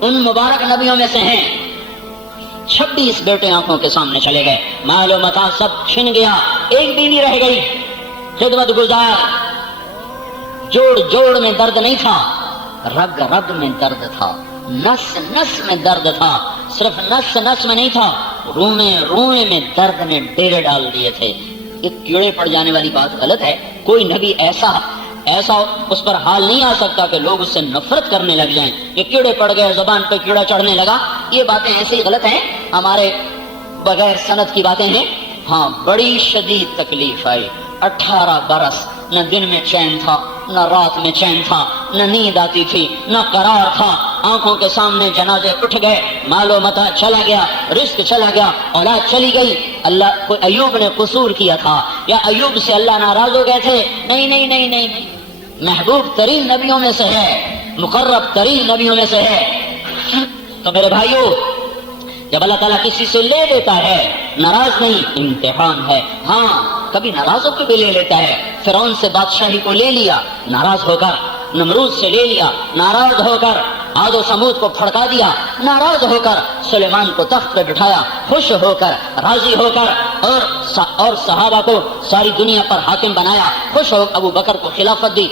ان مبارک نبیوں میں سے ہیں۔ 26 بیٹے آنکھوں کے سامنے چلے گئے، مال و متاع سب چھن گیا، ایک بھی نہیں رہ گئی۔ خدمت گزار، جوڑ جوڑ میں درد نہیں تھا، رگ رگ میں درد تھا، نس نس میں درد تھا، صرف نس نس میں نہیں تھا، روئے روئے میں درد نے ڈیرے ڈال دیے تھے۔ ایک کیڑے پڑ جانے والی بات غلط ہے، کوئی نبی ایسا اس پر حال نہیں آ سکتا کہ لوگ اس سے نفرت کرنے لگ جائیں، کہ کیڑے پڑ گئے، زبان پہ کیڑا چڑھنے لگا، یہ باتیں ایسی غلط ہیں، ہمارے بغیر سند کی باتیں ہیں۔ ہاں، بڑی شدید تکلیف آئی، 18 برس نہ دن میں چین تھا، نہ رات میں چین تھا، نہ نیند آتی تھی، نہ قرار تھا، آنکھوں کے سامنے جنازے اٹھ گئے، مال و متاع چلا گیا، رزق چلا گیا، اولاد چلی گئی۔ اللہ کو ایوب نے قصور کیا تھا یا ایوب سے اللہ ناراض ہو گئے تھے؟ نہیں نہیں نہیں نہیں، محبوب ترین نبیوں میں سے ہے، مقرب ترین نبیوں میں سے ہے۔ تو میرے بھائیوں، جب اللہ تعالیٰ کسی سے لے لیتا ہے، ناراض نہیں، امتحان ہے۔ ہاں، کبھی ناراض ہو کے بھی لے لیتا ہے، فرعون سے بادشاہی کو لے لیا ناراض ہو کر، نمرود سے لے لیا ناراض ہو کر، عاد و سمود کو پھڑکا دیا ناراض ہو کر، سلیمان کو تخت پہ بٹھایا خوش ہو کر، راضی ہو کر، اور صحابہ کو ساری دنیا پر حاکم بنایا خوش ہو۔ ابو بکر کو خلافت دی،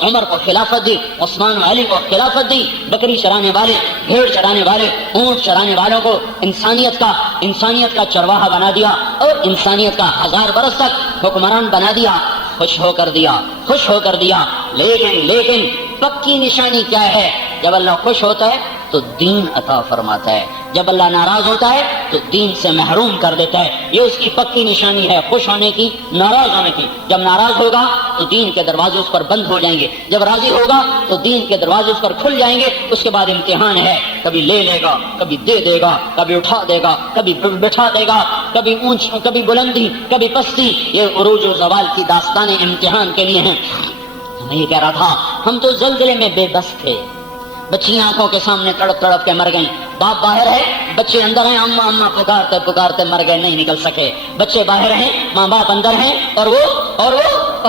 عمر کو خلافت دی، عثمان و علی کو خلافت دی، بکری چرانے والے، بھیڑ چرانے والے، اونٹ چرانے والوں کو انسانیت کا چرواہا بنا دیا، اور انسانیت کا 1000 برس تک حکمران بنا دیا، خوش ہو کر دیا، خوش ہو کر دیا۔ لیکن پکی نشانی کیا ہے؟ جب اللہ خوش ہوتا ہے تو دین عطا فرماتا ہے، جب اللہ ناراض ہوتا ہے تو دین سے محروم کر دیتا ہے۔ یہ اس کی پکی نشانی ہے، خوش ہونے کی، ناراض ہونے کی۔ جب ناراض ہوگا تو دین کے دروازے اس پر بند ہو جائیں گے، جب راضی ہوگا تو دین کے دروازے اس پر کھل جائیں گے۔ اس کے بعد امتحان ہے، کبھی لے لے گا، کبھی دے دے گا، کبھی اٹھا دے گا، کبھی بٹھا دے گا، کبھی اونچ، کبھی بلندی، کبھی پستی۔ یہ عروج و زوال کی داستانیں امتحان کے لیے ہیں۔ میں یہ کہہ رہا تھا، ہم تو زلزلے میں بے بس تھے، بچیاں آنکھوں کے سامنے تڑپ تڑپ کے مر گئیں، باپ باہر ہے، بچے اندر ہیں، اماں اماں پکارتے پکارتے مر گئے، نہیں نکل سکے۔ بچے باہر ہیں، ماں باپ اندر ہیں، اور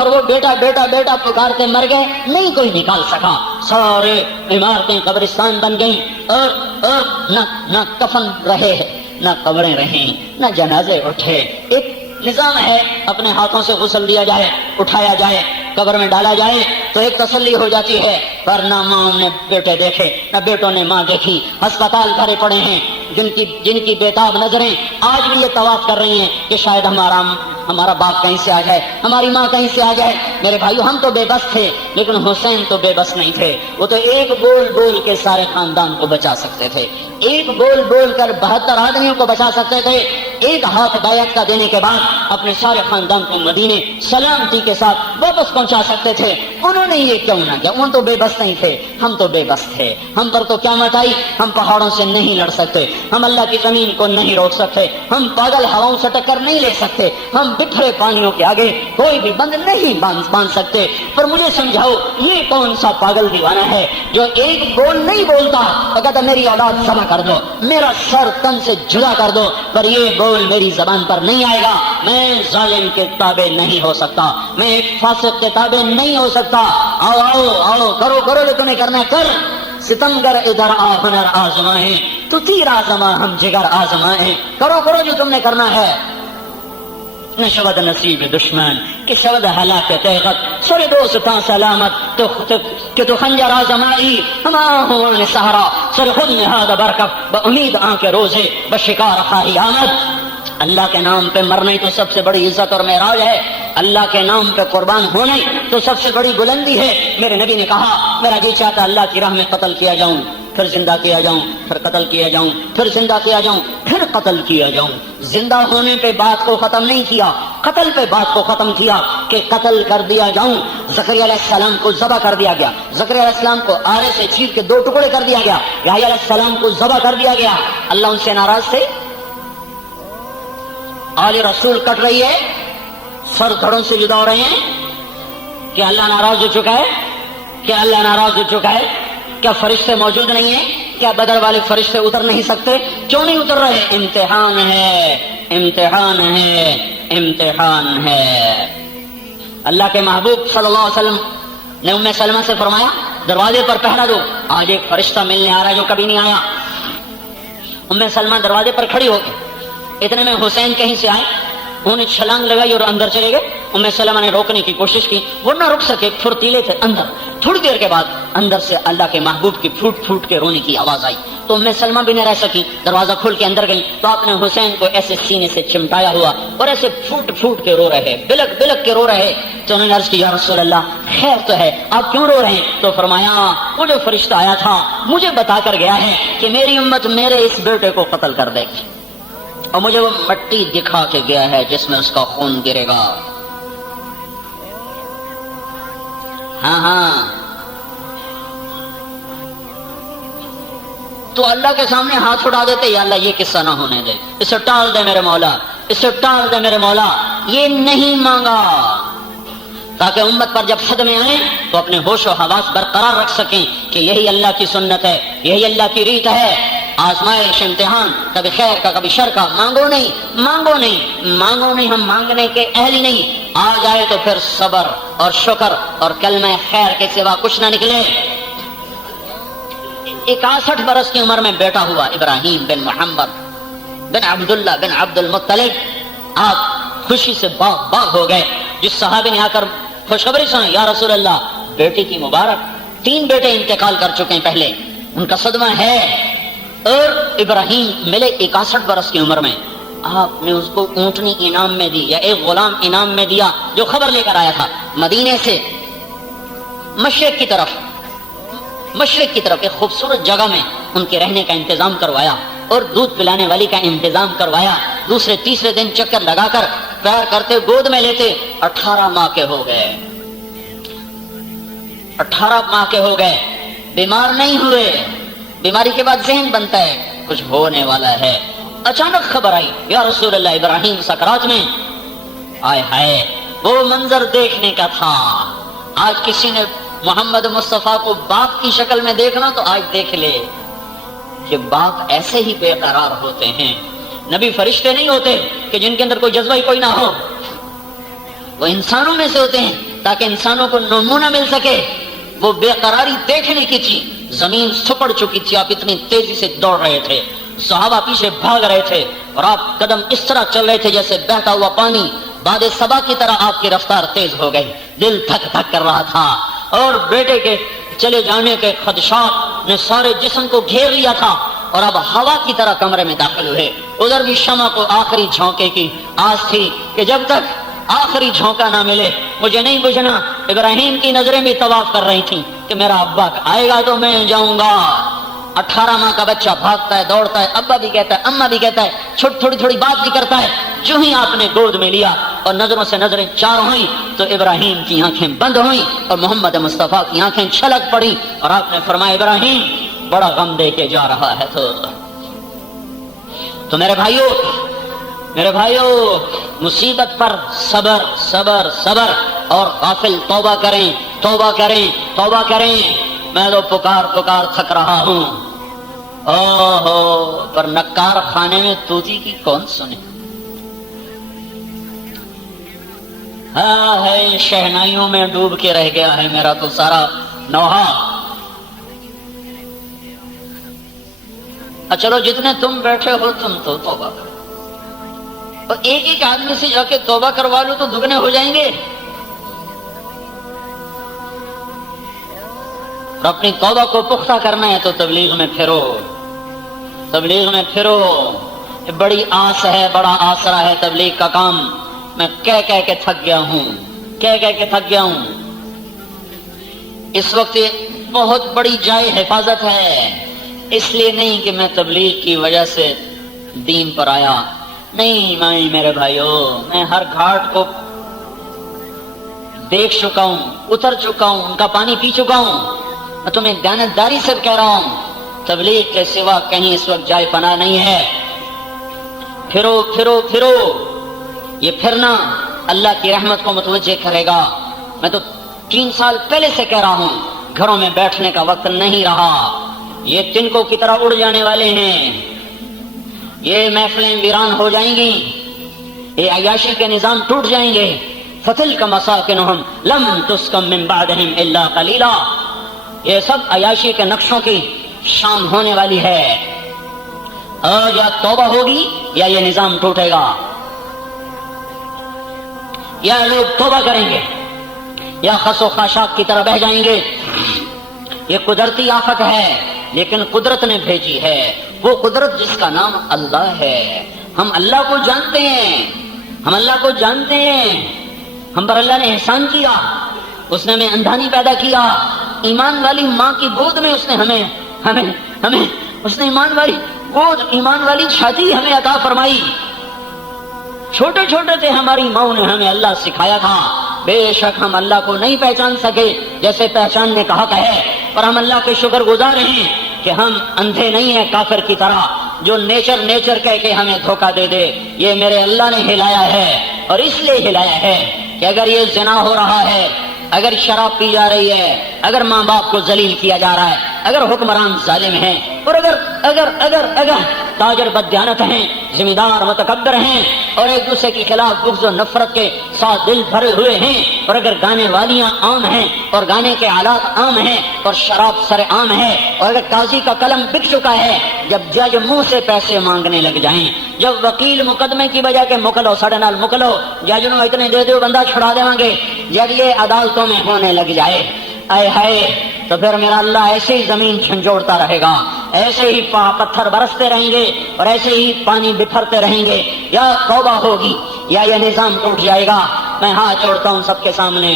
وہ بیٹا بیٹا بیٹا پکارتے مر گئے، نہیں کوئی نکال سکا۔ سارے عمارتیں قبرستان بن گئیں، اور نہ کفن رہے، نہ قبریں رہیں، نہ جنازے اٹھے۔ ایک نظام ہے، اپنے ہاتھوں سے غسل دیا جائے، اٹھایا جائے، قبر میں ڈالا جائے تو ایک تسلی ہو جاتی ہے، پر نہ ماں نے بیٹے دیکھے نہ بیٹوں نے ماں دیکھی، ہسپتال بھرے پڑے ہیں، جن کی بےتاب نظریں آج بھی یہ طواف کر رہی ہیں کہ شاید ہمارا باپ کہیں سے آ جائے، ہماری ماں کہیں سے آ جائے۔ میرے بھائیو، ہم تو بے بس تھے لیکن حسین تو بے بس نہیں تھے، وہ تو ایک بول بول کے سارے خاندان کو بچا سکتے تھے، ایک بول بول کر 72 آدمیوں کو بچا سکتے تھے، ایک ہاتھ بیعت کا دینے کے بعد اپنے سارے خاندان کو مدینے سلامتی کے ساتھ واپس پہنچا سکتے تھے۔ انہوں نے یہ کیوں نہ کیا؟ ان تو بے بس نہیں تھے، ہم تو بے بس تھے۔ ہم پر تو قیامت آئی، ہم پہاڑوں سے نہیں لڑ سکتے، ہم اللہ کی زمین کو نہیں روک سکتے، ہم پاگل ہواؤں سے ٹکر نہیں لے سکتے، ہم بکھرے پانیوں کے آگے کوئی بھی بند نہیں باندھ سکتے۔ پر مجھے سمجھاؤ، یہ کون سا پاگل دیوانہ ہے جو ایک بول نہیں بولتا اور کہتا میری اولاد ذبح کر دو، میرا سر تن سے جدا کر دو، پر یہ بول میری زبان پر نہیں آئے گا، میں ظالم کے تابع نہیں ہو سکتا، میں ایک فاسق کے تابع نہیں ہو سکتا۔ آؤ آؤ آؤ، کرو کرو جو تمہیں کرنا ہے کر، ستمگر ادھر آ ہنر آزمائیں، تو تیر آزما ہم جگر آزمائیں، کرو کرو جو تم نے کرنا ہے۔ نہ شود نصیب دشمن کہ شود ہلاک تیغت، سر دوستاں سلامت تو خنجر آزمائی، ہم آہوان سہرا سر خود نہاد برکف، بامید آنکھ روزے بشکار خواہی آمد۔ اللہ کے نام پہ مرنا ہی تو سب سے بڑی عزت اور معراج ہے، اللہ کے نام پہ قربان ہونا ہی تو سب سے بڑی بلندی ہے۔ میرے نبی نے کہا میرا جی چاہتا اللہ کی راہ میں قتل کیا جاؤں، پھر زندہ کیا جاؤں، پھر قتل کیا جاؤں، پھر زندہ کیا جاؤں، پھر قتل کیا جاؤں۔ زندہ ہونے پہ بات کو ختم نہیں کیا، قتل پہ بات کو ختم کیا کہ قتل کر دیا جاؤں۔ زکریا علیہ السلام کو ذبح کر دیا گیا، زکریا علیہ السلام کو آرے سے چیر کے 2 ٹکڑے کر دیا گیا، یحییٰ علیہ السلام کو ذبح کر دیا گیا۔ اللہ ان سے ناراض تھے؟ آل رسول کٹ رہی ہے، سر دھڑوں سے جدا ہو رہے ہیں، کیا اللہ ناراض ہو چکا ہے؟ کیا اللہ ناراض ہو چکا ہے؟ کیا فرشتے موجود نہیں ہیں؟ کیا بدر والے فرشتے اتر نہیں سکتے؟ کیوں نہیں اتر رہے؟ امتحان ہے، امتحان ہے، امتحان ہے۔ اللہ کے محبوب صلی اللہ علیہ وسلم نے ام سلمہ سے فرمایا دروازے پر پہرا دو، آج ایک فرشتہ ملنے آ رہا ہے جو کبھی نہیں آیا۔ ام سلمہ دروازے پر کھڑی ہو گئی، اتنے میں حسین کہیں سے آئے، انہوں نے چھلانگ لگائی اور اندر چلے گئے۔ ام سلمہ نے روکنے کی کوشش کی، وہ نہ رک سکے، پھرتیلے تھے اندر۔ تھوڑی دیر کے بعد اندر سے اللہ کے محبوب کی پھوٹ پھوٹ کے رونے کی آواز آئی، تو ام سلمہ بھی نہ رہ سکی، دروازہ کھول کے اندر گئی تو آپ نے حسین کو ایسے سینے سے چمٹایا ہوا اور ایسے پھوٹ پھوٹ کے رو رہے، بلک بلک کے رو رہے۔ تو انہوں نے عرض کی یا رسول اللہ خیر تو ہے، آپ کیوں رو رہے ہیں؟ تو فرمایا وہ جو فرشتہ آیا تھا مجھے بتا کر گیا ہے کہ میری امت میرے اس بیٹے کو قتل کر دے گی، اور مجھے وہ مٹی دکھا کے گیا ہے جس میں اس کا خون گرے گا۔ ہاں ہاں، تو اللہ کے سامنے ہاتھ اٹھا دیتے، یا اللہ یہ قصہ نہ ہونے دے، اسے ٹال دے میرے مولا، اسے ٹال دے میرے مولا۔ یہ نہیں مانگا تاکہ امت پر جب صدمے آئیں تو اپنے ہوش و حواس برقرار رکھ سکیں کہ یہی اللہ کی سنت ہے، یہی اللہ کی ریت ہے۔ آزمائش، امتحان، کبھی خیر کا کبھی شر کا، مانگو نہیں، مانگو نہیں، مانگو نہیں، ہم مانگنے کے اہل ہی نہیں۔ آ جائے تو پھر صبر اور شکر اور کلمہ خیر کے سوا کچھ نہ نکلے۔ 61 برس کی عمر میں بیٹا ہوا ابراہیم بن محمد بن عبداللہ بن عبد المطلب، آپ خوشی سے باغ باغ ہو گئے۔ جس صحابی نے آ کر خوشخبری سنی، یا رسول اللہ بیٹی کی مبارک، 3 بیٹے انتقال کر چکے ہیں پہلے، ان کا صدمہ ہے، اور ابراہیم ملے 61 برس کی عمر میں۔ آپ نے اس کو اونٹنی انعام میں دی، یا ایک غلام انعام میں دیا جو خبر لے کر آیا تھا مدینے سے مشرق کی طرف ایک خوبصورت جگہ میں ان کے رہنے کا انتظام کروایا اور دودھ پلانے والی کا انتظام کروایا۔ دوسرے تیسرے دن چکر لگا کر پیار کرتے گود میں لیتے، 18 ماہ کے ہو گئے، 18 ماہ کے ہو گئے، بیمار نہیں ہوئے۔ بیماری کے بعد ذہن بنتا ہے کچھ ہونے والا ہے۔ اچانک خبر آئی یا رسول اللہ ابراہیم سکرات میں۔ آئے ہائے، وہ منظر دیکھنے کا تھا۔ آج کسی نے محمد مصطفیٰ کو باپ کی شکل میں دیکھنا تو آج دیکھ لے کہ باپ ایسے ہی بے قرار ہوتے ہیں۔ نبی فرشتے نہیں ہوتے کہ جن کے اندر کوئی جذبہ ہی کوئی نہ ہو، وہ انسانوں میں سے ہوتے ہیں تاکہ انسانوں کو نمونہ مل سکے۔ وہ بے قراری دیکھنے کی تھی، زمین سپڑ چکی تھی، آپ اتنی تیزی سے دوڑ رہے تھے، صحابہ پیچھے بھاگ رہے تھے، اور آپ قدم اس طرح چل رہے تھے جیسے بہتا ہوا پانی، باد صبا کی طرح آپ کی رفتار تیز ہو گئی۔ دل دھک دھک کر رہا تھا اور بیٹے کے چلے جانے کے خدشات نے سارے جسم کو گھیر لیا تھا اور اب ہوا کی طرح کمرے میں داخل ہوئے. ادھر بھی شمع کو آخری جھونکے کی آس تھی کہ جب تک آخری جھونکا نہ ملے مجھے نہیں بجھنا. ابراہیم کی نظریں بھی طواف کر رہی تھیں کہ میرا ابا آئے گا تو میں جاؤں گا. 18 ماہ کا بچہ بھاگتا ہے، دوڑتا ہے، ابا بھی کہتا ہے، اماں بھی کہتا ہے، تھوڑی تھوڑی بات بھی کرتا ہے. جو ہی آپ نے گود میں لیا اور نظروں سے نظریں چار ہوئیں تو ابراہیم کی آنکھیں بند ہوئیں اور محمد مصطفیٰ کی آنکھیں چھلک پڑی اور آپ نے فرمایا ابراہیم بڑا غم دے کے جا رہا ہے. تو میرے بھائیو مصیبت پر صبر صبر صبر اور غافل توبہ کریں توبہ کریں توبہ کریں. میں تو پکار تھک رہا ہوں. اوہو پر نکار خانے میں طوطی کی کون سنے. ہاں ہے شہنائیوں میں ڈوب کے رہ گیا ہے میرا تو سارا نوحہ. چلو جتنے تم بیٹھے ہو تم تو توبہ کرو اور ایک آدمی سے جا کے توبہ کروا لو تو دگنے ہو جائیں گے. اور اپنی توبہ کو پختہ کرنا ہے تو تبلیغ میں پھرو. بڑی آس ہے، بڑا آسرا ہے تبلیغ کا کام. میں کہہ کے تھک گیا ہوں. اس وقت بہت بڑی جائے حفاظت ہے، اس لیے نہیں کہ میں تبلیغ کی وجہ سے دین پر آیا. نہیں میرے بھائیو، میں ہر گھاٹ کو دیکھ چکا ہوں، اتر چکا ہوں، ان کا پانی پی چکا ہوں. میں تمہیں دیانتداری سے کہہ رہا ہوں تبلیغ کے سوا کہیں اس وقت جائے پناہ نہیں ہے. پھرو. یہ پھرنا اللہ کی رحمت کو متوجہ کرے گا. میں تو 3 سال پہلے سے کہہ رہا ہوں گھروں میں بیٹھنے کا وقت نہیں رہا. یہ تنکوں کی طرح اڑ جانے والے ہیں. یہ محفلیں ویران ہو جائیں گی، یہ عیاشی کے نظام ٹوٹ جائیں گے. فَتِلْكَ مَسَاكِنُهُمْ لَمْ تُسْكَنْ مِنْ بَعْدِهِمْ إِلَّا قَلِيلًا. یہ سب عیاشی کے نقشوں کی شام ہونے والی ہے. اور یا توبہ ہوگی یا یہ نظام ٹوٹے گا. یا لوگ توبہ کریں گے یا خس و خاشاک کی طرح بہ جائیں گے. یہ قدرتی آفت ہے لیکن قدرت نے بھیجی ہے، وہ قدرت جس کا نام اللہ ہے. ہم اللہ کو جانتے ہیں، ہم پر اللہ نے احسان کیا. اس نے ہمیں اندھانی پیدا کیا. ایمان والی ماں کی گود میں اس نے ہمیں اس نے ایمان والی چھاتی ہمیں عطا فرمائی. چھوٹے تھے ہماری ماں نے ہمیں اللہ سکھایا تھا. بے شک ہم اللہ کو نہیں پہچان سکے جیسے پہچاننے کا حق ہے، پر ہم اللہ کے شکر گزار ہیں کہ ہم اندھے نہیں ہیں کافر کی طرح جو نیچر کہہ کے ہمیں دھوکہ دے دے. یہ میرے اللہ نے ہلایا ہے اور اس لیے ہلایا ہے کہ اگر یہ زنا ہو رہا ہے، اگر شراب پی جا رہی ہے، اگر ماں باپ کو ذلیل کیا جا رہا ہے، اگر حکمران ظالم ہیں، اور اگر تاجر بددیانت ہیں، ذمہ دار متکبر ہیں اور ایک دوسرے کے خلاف بغض و نفرت کے ساتھ دل بھرے ہوئے ہیں، اور اگر گانے والیاں عام ہیں اور گانے کے آلات عام ہیں اور شراب سر عام ہے، اور اگر قاضی کا قلم بک چکا ہے، جب جج منہ سے پیسے مانگنے لگ جائیں، جب وکیل مقدمے کی بجا کے مکلو سڑے نال مکلو جج نو اتنے دے دیو بندہ چھڑا دیں گے، جب یہ عدالتوں میں ہونے لگ جائے، آئے ہائے، تو پھر میرا اللہ ایسے ہی زمین جھنجھوڑتا رہے گا، ایسے ہی پتھر برستے رہیں گے اور ایسے ہی پانی بکھرتے رہیں گے. یا توبہ ہوگی یا یہ نظام ٹوٹ جائے گا. میں ہاتھ جوڑتا ہوں سب کے سامنے،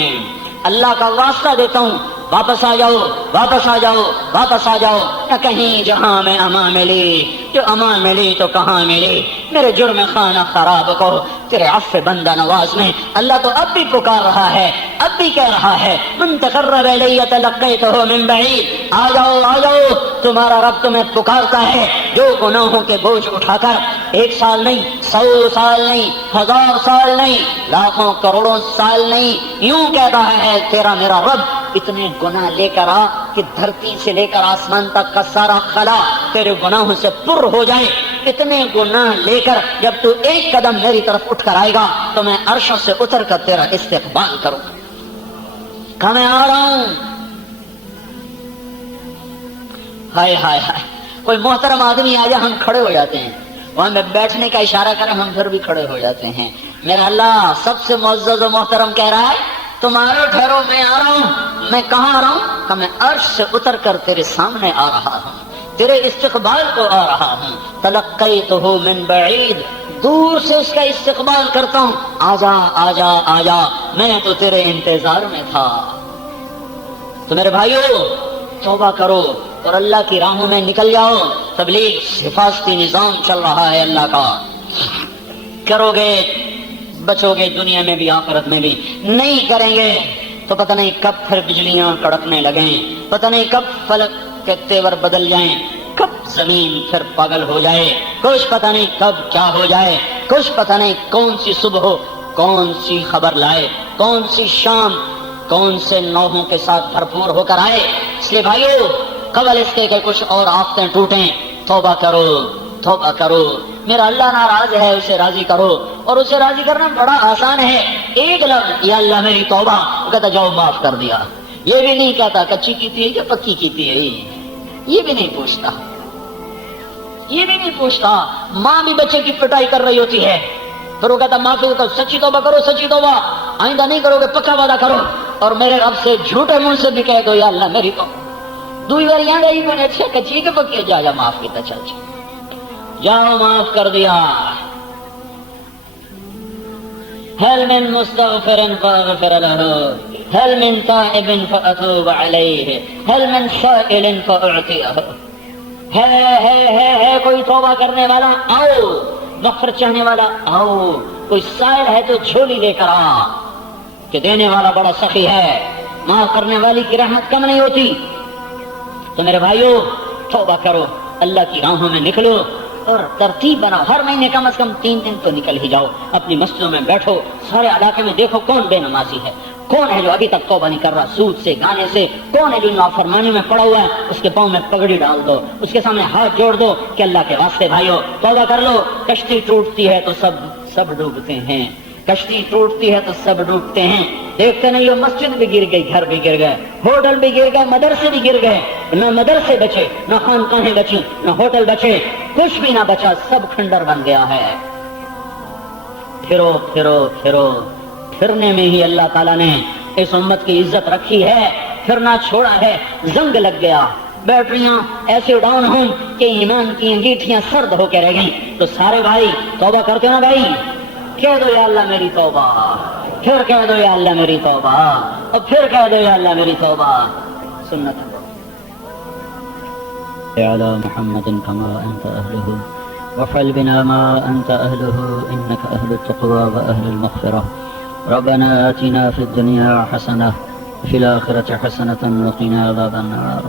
اللہ کا واسطہ دیتا ہوں، واپس آ جاؤ. نہ کہیں جہاں میں امان ملی، جو امان ملی تو کہاں ملی. میرے جرم خانہ خراب کو تیرے عفو بندہ نواز میں اللہ تو اب بھی پکار رہا ہے، اب بھی کہہ رہا ہے من تقرب الی تلقیتہ من بعید. آ جاؤ تمہارا رب تمہیں پکارتا ہے. جو گناہوں کے بوجھ اٹھا کر 1 سال نہیں، 100 سال نہیں، 1000 سال نہیں، لاکھوں کروڑوں سال نہیں، یوں کہہ رہا ہے تیرا میرا رب اتنے گناہ لے کر آ کہ دھرتی سے لے کر آسمان تک کا سارا خلا تیرے گناہوں سے پر ہو جائے. اتنے گناہ لے کر جب تو ایک قدم میری طرف اٹھ کر آئے گا تو میں عرشوں سے اتر کر تیرا استقبال کروں گا. کہاں میں آ رہا ہوں. ہائے کوئی محترم آدمی آ جائے ہم کھڑے ہو جاتے ہیں، وہاں میں بیٹھنے کا اشارہ کریں ہم پھر بھی کھڑے ہو جاتے ہیں. میرا اللہ سب سے معزز و محترم کہہ رہا ہے تمہارے ٹھہرو میں آ رہا ہوں. میں کہاں آ رہا ہوں؟ کہ میں عرش سے اتر کر تیرے سامنے آ رہا ہوں، تیرے استقبال کو آ رہا ہوں. تلقیتہ من بعید، دور سے اس کا استقبال کرتا ہوں. آجا آجا آجا، میں تو تیرے انتظار میں تھا. تو میرے بھائیو توبہ کرو اور اللہ کی راہوں میں نکل جاؤ. تبلیغ حفاظتی نظام چل رہا ہے اللہ کا، کرو گے بچو گے دنیا میں بھی آخرت میں بھی. نہیں کریں گے تو پتہ نہیں کب پھر بجلیاں کڑکنے لگیں، پتہ نہیں کب فلک کے تیور بدل جائیں، کب زمین پھر پاگل ہو جائے، کچھ پتہ نہیں کب کیا ہو جائے، کچھ پتہ نہیں کون سی صبح ہو، کون سی خبر لائے، کون سی شام کون سے نوحوں کے ساتھ بھرپور ہو کر آئے. اس لیے بھائیو قبل اس کے کہ کچھ اور آفتیں ٹوٹیں، توبہ کرو توبہ کرو. میرا اللہ ناراض ہے، اسے راضی کرو. اور اسے راضی کرنا بڑا آسان ہے. ایک لفظ یا اللہ میری توبہ، کہتا جاؤ معاف کر دیا. یہ بھی نہیں کہتا کچی کیتی ہے یا پکی کیتی ہے، یہ بھی نہیں پوچھتا، یہ بھی نہیں پوچھتا. ماں بھی بچے کی پٹائی کر رہی ہوتی ہے، پھر وہ کہتا معافی کرو، سچی توبہ کرو، سچی توبہ آئندہ نہیں کرو گے، پکا وعدہ کرو. اور میرے رب سے جھوٹے منہ سے بھی کہہ دو یا اللہ میری توبہ. دوئی بار یہاں گئی میں نے اچھا کچی کے پکی جا جا معاف کیتا، چل چل جاؤ معاف کر دیا. هل من مستغفر فاغفر له، هل من تائب فاتوب عليه، هل من سائل فاعطيه. ہے کوئی توبہ کرنے والا آؤ، مغفرت چاہنے والا آؤ. کوئی سائل ہے تو جھولی لے کر آ، کہ دینے والا بڑا سخی ہے، معاف کرنے والی کی رحمت کم نہیں ہوتی. تو میرے بھائیو توبہ کرو، اللہ کی راہوں میں نکلو اور ترتیب بناؤ. ہر مہینے کم از کم 3 دن تو نکل ہی جاؤ. اپنی مسجدوں میں بیٹھو، سارے علاقے میں دیکھو کون بے نمازی ہے، کون ہے جو ابھی تک توبہ نہیں کر رہا سود سے گانے سے، کون ہے جو نافرمانی میں پڑا ہوا ہے. اس کے پاؤں میں پگڑی ڈال دو، اس کے سامنے ہاتھ جوڑ دو کہ اللہ کے واسطے بھائیو توبہ کر لو. کشتی ٹوٹتی ہے تو سب ڈوبتے ہیں، کشتی ٹوٹتی ہے تو سب ڈوبتے ہیں. دیکھتے نہیں ہو مسجد بھی گر گئی، گھر بھی گر گئے، ہوٹل بھی گر گئے، مدرسے بھی گر گئے. نہ مدرسے بچے، نہ خانقاہیں بچی، نہ ہوٹل بچے، کچھ بھی نہ بچا، سب کھنڈر بن گیا ہے. پھرو پھرو پھرو. پھرنے میں ہی اللہ تعالیٰ نے اس امت کی عزت رکھی ہے، پھرنا چھوڑا ہے. زنگ لگ گیا، بیٹریاں ایسے ڈاؤن ہوں کہ ایمان کی انگیٹھیاں سرد ہو کے رہ گئیں. تو سارے بھائی توبہ کرتے نا بھائی، کہہ دو یا اللہ میری توبہ، پھر کہہ دو یا اللہ میری توبہ، اور پھر کہہ دو یا اللہ میری توبہ. سنت على محمد كما أنت أهله وافعل بنا ما أنت أهله إنك أهل التقوى وأهل المغفرة. ربنا آتنا في الدنيا حسنة وفي الآخرة حسنة وقنا عذاب النار.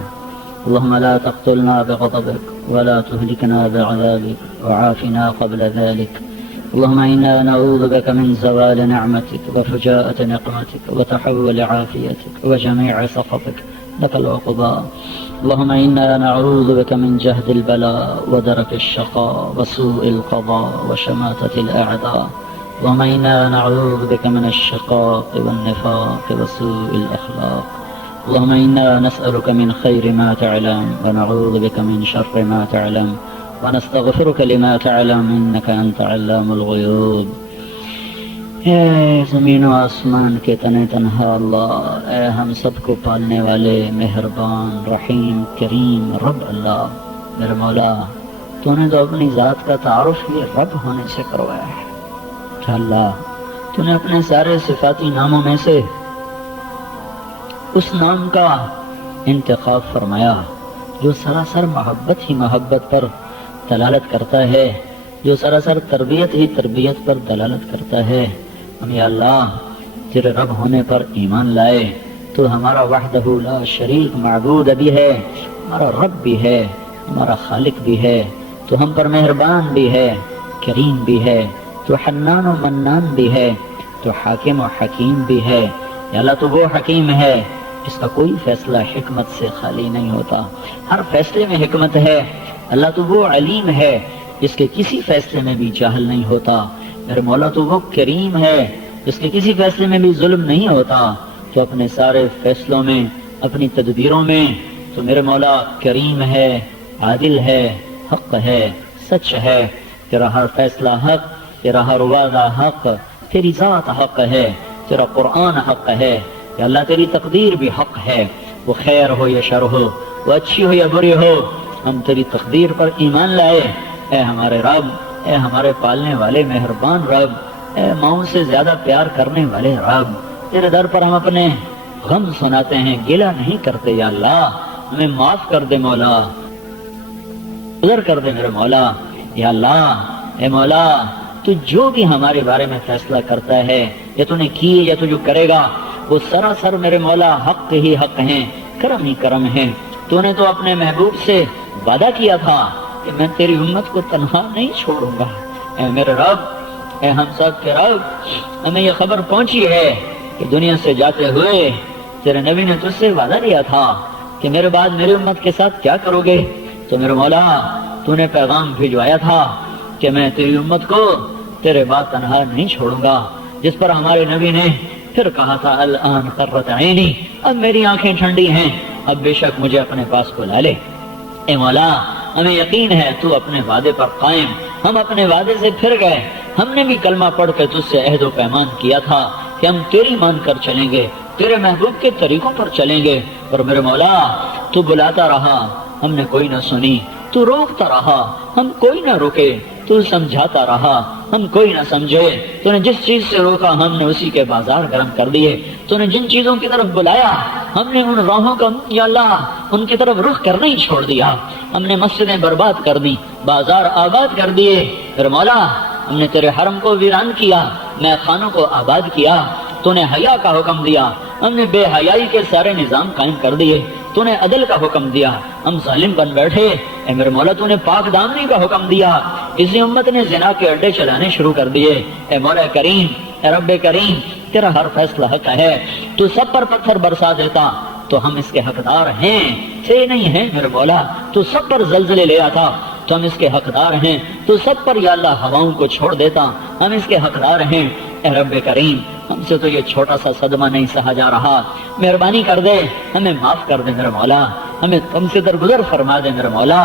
اللهم لا تقتلنا بغضبك ولا تهلكنا بعذابك وعافنا قبل ذلك. اللهم إنا نعوذ بك من زوال نعمتك وفجاءة نقمتك وتحول عافيتك وجميع سخطك لك العقبى. اللهم إنا نعوذ بك من جهد البلاء ودرك الشقاء وسوء القضاء وشماتة الأعداء. اللهم إنا نعوذ بك من الشقاق والنفاق وسوء الأخلاق. اللهم إنا نسألك من خير ما تعلم ونعوذ بك من شر ما تعلم ونستغفرك لما تعلم إنك أنت علام الغيوب. اے زمین و آسمان کے تنے تنہا اللہ، اے ہم سب کو پالنے والے مہربان رحیم کریم رب اللہ، میرے مولا تو نے تو اپنی ذات کا تعارف یہ رب ہونے سے کروایا ہے. اللہ تو نے اپنے سارے صفاتی ناموں میں سے اس نام کا انتخاب فرمایا جو سراسر محبت ہی محبت پر دلالت کرتا ہے، جو سراسر تربیت ہی تربیت پر دلالت کرتا ہے. ہم یا اللہ تیرے رب ہونے پر ایمان لائے، تو ہمارا وحدہ لا شریک معبود بھی ہے، ہمارا رب بھی ہے، ہمارا خالق بھی ہے، تو ہم پر مہربان بھی ہے، کریم بھی ہے، تو حنان و منان بھی ہے، تو حاکم و حکیم بھی ہے. یا اللہ تو وہ حکیم ہے اس کا کوئی فیصلہ حکمت سے خالی نہیں ہوتا، ہر فیصلے میں حکمت ہے. اللہ تو وہ علیم ہے جس کے کسی فیصلے میں بھی جہل نہیں ہوتا. میرے مولا تو وہ کریم ہے جس کے کسی فیصلے میں بھی ظلم نہیں ہوتا. تو اپنے سارے فیصلوں میں، اپنی تدبیروں میں تو میرے مولا کریم ہے، عادل ہے، حق ہے، سچ ہے. تیرا ہر فیصلہ حق، تیرا ہر وعدہ حق، تیری ذات حق ہے. تیرا قرآن حق ہے، یا اللہ تیری تقدیر بھی حق ہے، وہ خیر ہو یا شر ہو، وہ اچھی ہو یا بری ہو، ہم تیری تقدیر پر ایمان لائے۔ اے ہمارے رب، اے ہمارے پالنے والے مہربان رب، اے ماؤں سے زیادہ پیار کرنے والے رب، تیرے در پر ہم اپنے غم سناتے ہیں، گلہ نہیں کرتے۔ یا اللہ ہمیں معاف کر دے مولا، گزر کر دے میرے مولا۔ یا اللہ اے مولا، تو جو بھی ہمارے بارے میں فیصلہ کرتا ہے، یا تو نے کی یا تو جو کرے گا، وہ سراسر میرے مولا حق ہی حق ہیں، کرم ہی کرم ہے۔ تو نے تو اپنے محبوب سے وعدہ کیا تھا کہ میں تیری امت کو تنہا نہیں چھوڑوں گا۔ اے میرے رب، اے ہم سب کے رب، ہمیں یہ خبر پہنچی ہے کہ دنیا سے جاتے ہوئے تیرے نبی نے تجھ سے وعدہ لیا تھا کہ میرے بعد میری امت کے ساتھ کیا کرو گے۔ تو میرے مولا، تو نے پیغام بھجوایا تھا کہ میں تیری امت کو تیرے بعد تنہا نہیں چھوڑوں گا، جس پر ہمارے نبی نے پھر کہا تھا الان قرۃ عینی، اب میری آنکھیں ٹھنڈی ہیں، اب بے شک مجھے اپنے پاس بلا لے۔ اے مولا، ہمیں یقین ہے تو اپنے وعدے پر قائم، ہم اپنے وعدے سے پھر گئے۔ ہم نے بھی کلمہ پڑھ کے تجھ سے عہد و پیمان کیا تھا کہ ہم تیری مان کر چلیں گے، تیرے محبوب کے طریقوں پر چلیں گے، اور میرے مولا تو بلاتا رہا، ہم نے کوئی نہ سنی، تو روکتا رہا، ہم کوئی نہ روکے، تو سمجھاتا رہا، ہم کوئی نہ سمجھے۔ تو نے جس چیز سے روکا ہم نے اسی کے بازار گرم کر دیے، تو نے جن چیزوں کی طرف بلایا ہم نے ان راہوں کا یا اللہ ان کی طرف رخ کرنا ہی چھوڑ دیا۔ ہم نے مسجدیں برباد کر دی، بازار آباد کر دیے۔ پھر مولا، ہم نے تیرے حرم کو ویران کیا، میں خانوں کو آباد کیا۔ تو نے حیا کا حکم دیا، ہم نے بے حیائی کے سارے نظام قائم کر دیے۔ تو نے عدل کا حکم دیا، ہم ظالم بن بیٹھے۔ اے میرے مولا، تو نے پاک دامنی کا حکم دیا، اسی امت نے زنا کے اڈے چلانے شروع کر دیے۔ اے مولا کریم، اے رب کریم، تیرا ہر فیصلہ حق ہے۔ تو سب پر پتھر برسا دیتا تو ہم اس کے حقدار ہیں، تھے نہیں ہیں میرے مولا۔ تو سب پر زلزلے لے آتا تو ہم اس کے حقدار ہیں۔ تو سب پر یا اللہ ہواؤں کو چھوڑ دیتا، ہم اس کے حقدار ہیں۔ اے رب کریم، ہم سے تو یہ چھوٹا سا صدمہ نہیں سہا جا رہا، مہربانی کر دے، ہمیں معاف کر دے میرے مولا، ہمیں تم سے درگزر فرما دے میرے مولا۔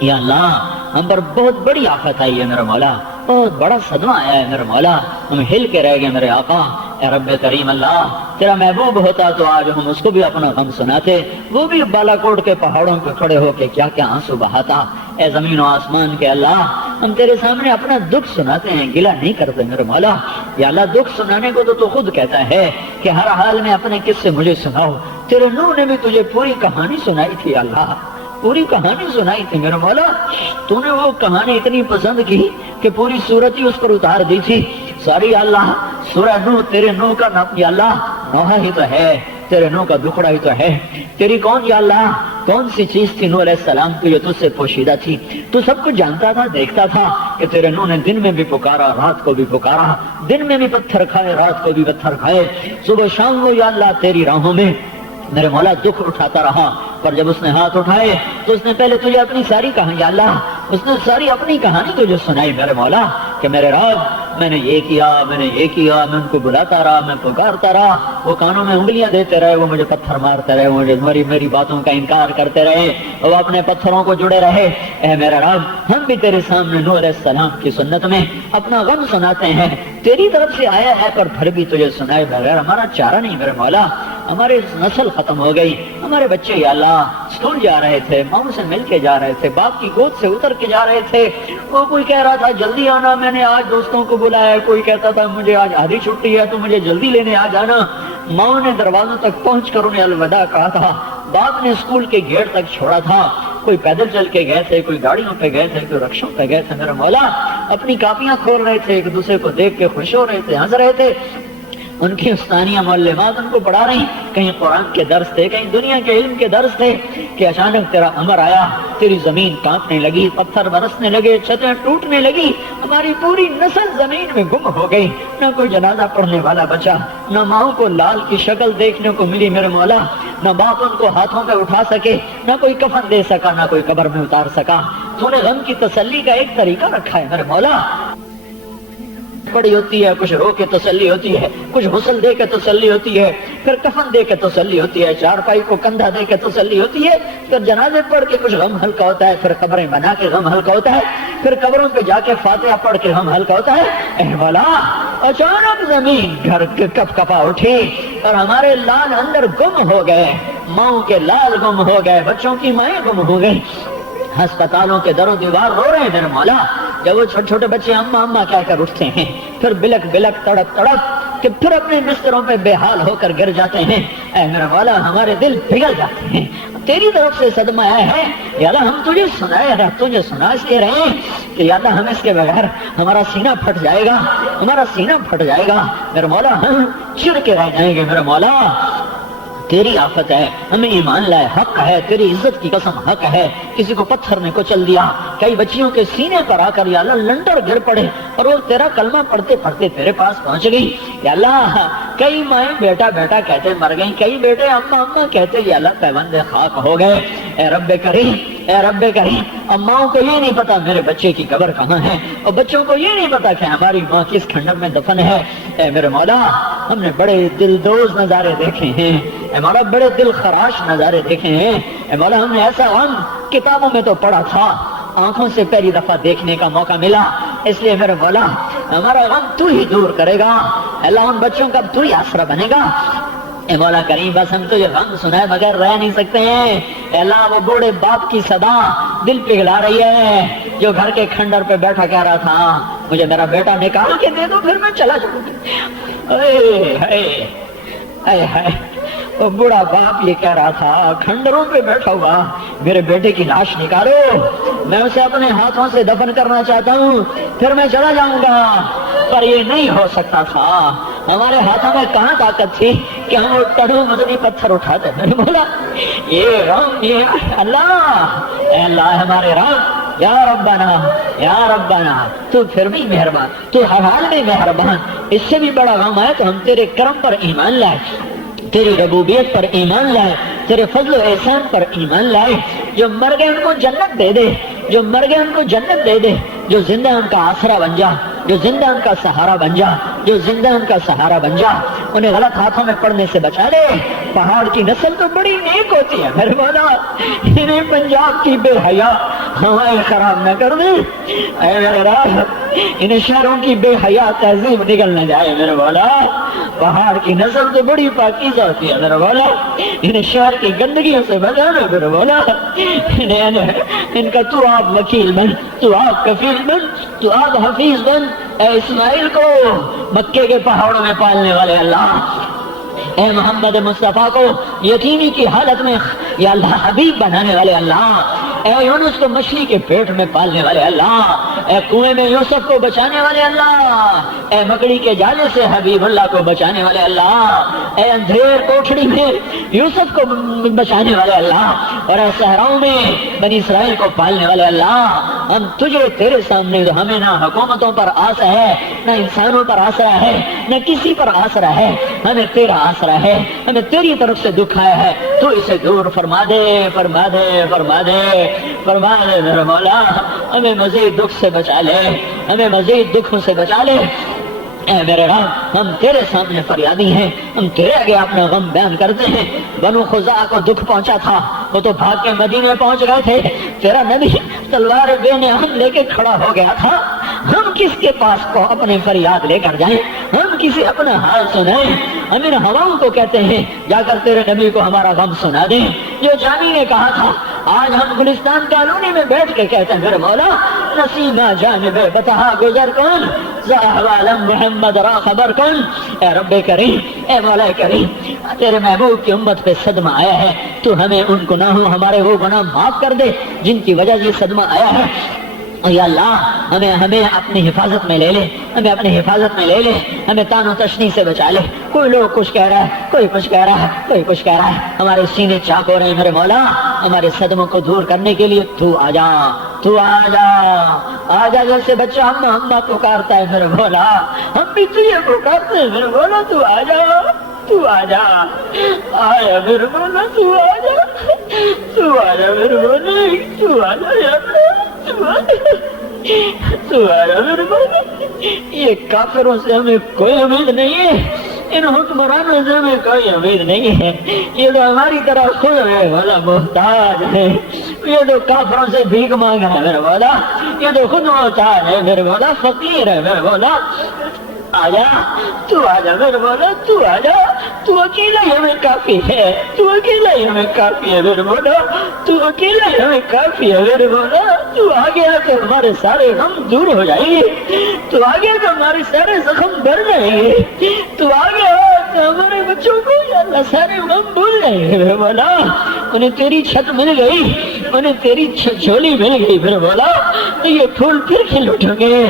یا اللہ، ہم پر بہت بڑی آفت آئی ہے میرے مولا، بہت بڑا صدمہ آیا ہے میرے مولا، ہم ہل کے رہ گئے میرے آقا۔ اے رب کریم اللہ، تیرا محبوب ہوتا تو آج ہم اس کو بھی اپنا غم سناتے، وہ بھی بالا کوٹ کے پہاڑوں پہ کھڑے ہو کے کیا کیا آنسو بہاتا۔ اے زمین و آسمان کے اللہ، ہم تیرے سامنے اپنا دکھ سناتے ہیں، گلہ نہیں کرتے میرے مولا۔ یا اللہ، دکھ سنانے کو تو خود کہتا ہے کہ ہر حال میں اپنے قصے مجھے سناؤ۔ تیرے نوح نے بھی تجھے پوری کہانی سنائی تھی اللہ، پوری کہانی سنائی تھی میرے مولا۔ تو نے وہ کہانی اتنی پسند کی کہ پوری سورت ہی اس پر اتار دی تھی ساری۔ اللہ، سورہ نوح، تیرے نوح کا نام یا اللہ نوحہ ہی تو ہے، تیرے نوح کا دکھڑا ہی تو ہے۔ تیری کون یا اللہ کون سی چیز تھی نوح علیہ السلام کی جو تجھ سے پوشیدہ تھی؟ تو سب کچھ جانتا تھا، دیکھتا تھا کہ تیرے نوح نے دن میں بھی پکارا، رات کو بھی پکارا، دن میں بھی پتھر کھائے، رات کو بھی پتھر کھائے، صبح شام کو یا اللہ تیری راہوں میں میرے مولا دکھ اٹھاتا رہا۔ پر جب اس نے ہاتھ اٹھائے تو اس نے پہلے تجھے اپنی ساری کہانی یا اللہ، اس نے ساری اپنی کہانی تجھے سنائی میرے مولا کہ میرے رب میں نے یہ کیا، میں نے یہ کیا، میں ان کو بلاتا رہا، میں پکارتا رہا، وہ کانوں میں انگلیاں دیتے رہے، وہ مجھے پتھر مارتے رہے، مجھے میری باتوں کا انکار کرتے رہے، وہ اپنے پتھروں کو جڑے رہے۔ اے میرا رب، ہم بھی تیرے سامنے نوح علیہ السلام کی سنت میں اپنا غم سناتے ہیں، تیری طرف سے آیا ہے پر پھر بھی تجھے سنائے بغیر ہمارا چارہ نہیں میرے مولا۔ ہماری نسل ختم ہو گئی، ہمارے بچے یا اللہ اسکول جا رہے تھے، ماں سے مل کے جا رہے تھے، باپ کی گود سے اتر کے جا رہے تھے، وہ کوئی کہہ رہا تھا جلدی آنا، میں نے آج دوستوں کو بلایا، کوئی کہتا تھا مجھے آج آدھی چھٹی ہے تو مجھے جلدی لینے آ جانا۔ ماں نے دروازوں تک پہنچ کر انہیں الوداع کہا تھا، باپ نے اسکول کے گیٹ تک چھوڑا تھا، کوئی پیدل چل کے گئے تھے، کوئی گاڑیوں پہ گئے تھے، کوئی رکشوں پہ گئے تھے میرا مولا، اپنی کاپیاں کھول رہے تھے، ایک دوسرے کو دیکھ کے خوش ہو رہے تھے، ہنس رہے تھے، ان کی استانیہ معلمات ان کو پڑھا رہی، کہیں قرآن کے درس تھے، کہیں دنیا کے علم کے درس تھے، کہ اچانک تیرا امر آیا، تیری زمین کانپنے لگی، پتھر برسنے لگے، چھتیں ٹوٹنے لگی، ہماری پوری نسل زمین میں گم ہو گئی، نہ کوئی جنازہ پڑھنے والا بچا، نہ ماں کو لال کی شکل دیکھنے کو ملی میرے مولا، نہ باپ ان کو ہاتھوں پہ اٹھا سکے، نہ کوئی کفن دے سکا، نہ کوئی قبر میں اتار سکا۔ تو نے غم کی تسلی کا ایک طریقہ رکھا ہے میرے مولا، بڑی ہوتی ہے، کچھ رو کے تسلی ہوتی ہے، کچھ غسل دے کے تسلی ہوتی ہے، پھر کفن دے کے تسلی ہوتی ہے، چارپائی کو کندھا دے کے تسلی ہوتی ہے، پھر جنازے پڑھ کے کچھ غم ہلکا ہوتا ہے، پھر قبریں بنا کے غم ہلکا ہوتا ہے۔ پھر قبروں پہ جا کے فاتحہ پڑھ کے ہم ہلکا ہوتا ہے. اے مولا اچانک زمین گھر کپ کپا اٹھی اور ہمارے لال اندر گم ہو گئے, ماؤں کے لال گم ہو گئے, بچوں کی مائیں گم ہو گئی, ہسپتالوں کے دروں دیوار رو رہے ہیں میرے مولا. جب وہ چھوٹے چھوٹے بچے اماں اماں کہہ کر اٹھتے ہیں, پھر بلک بلک تڑپ تڑپ کہ پھر اپنے بستروں پہ بے حال ہو کر گر جاتے ہیں, اے میرے مولا ہمارے دل پگھل جاتے ہیں. تیری طرف سے صدمہ آیا ہے یا اللہ, ہم تجھے سنائے رہے, تجھے سنا اس لیے رہے کہ یا اللہ ہم اس کے بغیر ہمارا سینہ پھٹ جائے گا, ہمارا سینہ پھٹ جائے گا میرے مولا, ہم چڑ کے رہ جائیں گے میرے مولا. تیری آفت ہے, ہمیں ایمان لائے, حق ہے, تیری عزت کی قسم حق ہے. کسی کو پتھر نے کچل دیا, کئی بچیوں کے سینے پر آ کر یا اللہ لنڈر گر پڑے اور وہ تیرا کلمہ پڑھتے پڑھتے تیرے پاس پہنچ گئی یا اللہ. کئی مائیں بیٹا بیٹا کہتے مر گئیں, کئی بیٹے اماں اماں کہتے یا اللہ پیوند خاک ہو گئے. اے رب کریم, اے رب کریم, اماؤں کو یہ نہیں پتا میرے بچے کی قبر کہاں ہے, اور بچوں کو یہ نہیں پتا کہ ہماری ماں کس کھنڈر میں دفن ہے. اے میرے مولا ہم نے بڑے دلدوز نظارے دیکھے ہیں, اے مولا بڑے دل خراش نظارے دیکھے ہیں. اے مولا ہم نے ایسا غم کتابوں میں تو پڑھا تھا, آنکھوں سے پہلی دفعہ دیکھنے کا موقع ملا, اس لیے میرے مولا ہمارا غم تو ہی دور کرے گا. اللہ ان بچوں کا تو ہی آسرا بنے گا. اے مولا کریم بس ہم تو یہ غم سنائے بغیر رہ نہیں سکتے ہیں. اے اللہ وہ بوڑھے باپ کی صدا دل پگھلا رہی ہے, جو گھر کے کھنڈر پہ بیٹھا کہہ رہا تھا مجھے میرا بیٹا نکال کے دے دو پھر میں چلا جاؤں گی. وہ بوڑھا باپ یہ کہہ رہا تھا کھنڈروں پہ بیٹھا ہوا میرے بیٹے کی لاش نکالو, میں اسے اپنے ہاتھوں سے دفن کرنا چاہتا ہوں پھر میں چلا جاؤں گا. پر یہ نہیں ہو سکتا تھا, ہمارے ہاتھوں میں کہاں طاقت تھی کہ ہم وہ ٹڑو مدنی پتھر اٹھاتے. میں نے بولا یہ غم یہ اللہ, اے اللہ ہمارے رب, یا ربنا یا ربنا تو پھر بھی مہربان, تو ہر حال میں مہربان. اس سے بھی بڑا غم ہے تو ہم تیرے کرم پر ایمان لائے, تیری ربوبیت پر ایمان لائے, تیرے فضل و احسان پر ایمان لائے. جو مر گئے ان کو جنت دے دے, جو مر گئے ان کو جنت دے دے, جو زندہ ان کا آسرا بن جا, جو زندہ ان کا سہارا بن جا, جو زندہ ان کا سہارا بن جا. انہیں غلط ہاتھوں میں پڑنے سے بچا لے. پہاڑ کی نسل تو بڑی نیک ہوتی ہے میرے مولا, انہیں پنجاب کی بے حیا ہوائیں خراب نہ کر دے. اے میرے رب انہیں شہروں کی بے حیا تہذیب نکل نہ جائے میرے مولا. پہاڑ کی نسل تو بڑی پاکیزہ ہوتی ہے میرے مولا, انہیں شہر کی گندگیوں سے بچا لے میرے مولا. ان کا تو آپ وکیل بن, تو آپ کفیل بن, تو آپ حفیظ بن. اے اسماعیل کو مکے کے پہاڑوں میں پالنے والے اللہ, اے محمد مصطفیٰ کو یتیمی کی حالت میں یا اللہ حبیب بنانے والے اللہ, اے یونس کو مچھلی کے پیٹ میں پالنے والے اللہ, اے کنویں میں یوسف کو بچانے والے اللہ, اے مکڑی کے جالے سے حبیب اللہ کو بچانے والے اللہ, اے اندھیر کوٹھڑی میں یوسف کو بچانے والے اللہ, اور اے صحراؤں میں بنی اسرائیل کو پالنے والے اللہ. ہم تجھے تیرے سامنے ہمیں نہ حکومتوں پر آسرا ہے, نہ انسانوں پر آسرا ہے, نہ کسی پر آسرا ہے, ہمیں تیرا آسرا ہے, ہمیں تیری طرف سے دکھ آیا ہے, تو اسے دور فرما دے فرما دے فرما دے فرما دے میرے مولا. ہمیں مزید دکھ سے بچا لے, ہمیں مزید دکھوں سے بچا لے. اے میرے رب ہم تیرے سامنے فریادی ہیں, ہم تیرے آگے اپنا غم بیان کرتے ہیں. بنو خزاعہ کو دکھ پہنچا تھا, وہ تو بھاگ کے مدینے پہنچ گئے تھے, تیرا نبی تلوار بے نام لے کے کھڑا ہو گیا تھا. ہم کس کے پاس کو اپنے فریاد لے کر جائیں, ہم کسی اپنا حال سنائیں. ہم ان ہواؤں کو کہتے ہیں جا کر تیرے نبی کو ہمارا غم سنا دیں. جو جامی نے کہا تھا آج ہم گلستان کالونی میں بیٹھ کے کہتے ہیں میرے مولا نسیمہ جانب بتہا گزر کن زاہوالم محمد را خبر کن. اے رب کریم, اے مولا کریم, تیرے محبوب کی امت پہ صدمہ آیا ہے, تو ہمیں ان گناہوں ہمارے وہ گناہ معاف کر دے جن کی وجہ سے صدمہ آیا ہے. یا اللہ ہمیں اپنی حفاظت میں لے لے, ہمیں اپنی حفاظت میں لے لے, ہمیں تان و تشنی سے بچا لے. کوئی لوگ کچھ کہہ رہا ہے, کوئی کچھ کہہ رہا ہے, کوئی کچھ کہہ رہا ہے. ہمارے سینے چاک ہو رہے ہیں میرے مولا, ہمارے صدموں کو دور کرنے کے لیے تو آ جا, تو آ جا, آ جا. جیسے بچہ اماں اماں پکارتا ہے میرے مولا, ہم بھی تجھے پکارتے ہیں میرے مولا, تو آ جا, تو آ جا, آیا میرے مولا, تو آ جا, تو آ جا میرے مولا, تو آ جا یا تو آیا میرے مولا. یہ کافروں سے ہمیں کوئی امید نہیں ہے, ان حکمرانوں سے ہمیں کوئی امید نہیں ہے، یہ تو ہماری طرح خود ہے والا محتاج ہے، یہ تو کافروں سے بھیک مانگ رہا ہے میرے مولا، یہ تو خود محتاج ہے میرے مولا، فقیر ہے میرے مولا، آجا تو آجا میرے مولا، تو آجا، تو اکیلا ہی ہمیں کافی ہے، تو اکیلا ہی ہمیں کافی ہے میرے مولا، تو اکیلا ہی ہمیں کافی ہے میرے مولا، تو آ گیا تو ہمارے سارے غم دور ہو جائیں گے، تو آ گیا تو ہمارے سارے زخم بھر جائیں گے، تو آ گیا تو ہمارے بچوں کو یا اللہ سارے غم بھول جائیں گے میرے مولا، انہیں تیری چھت مل گئی، انہیں تیری جھولی مل گئی میرے مولا، تو یہ پھول پھر کھل اٹھیں گے۔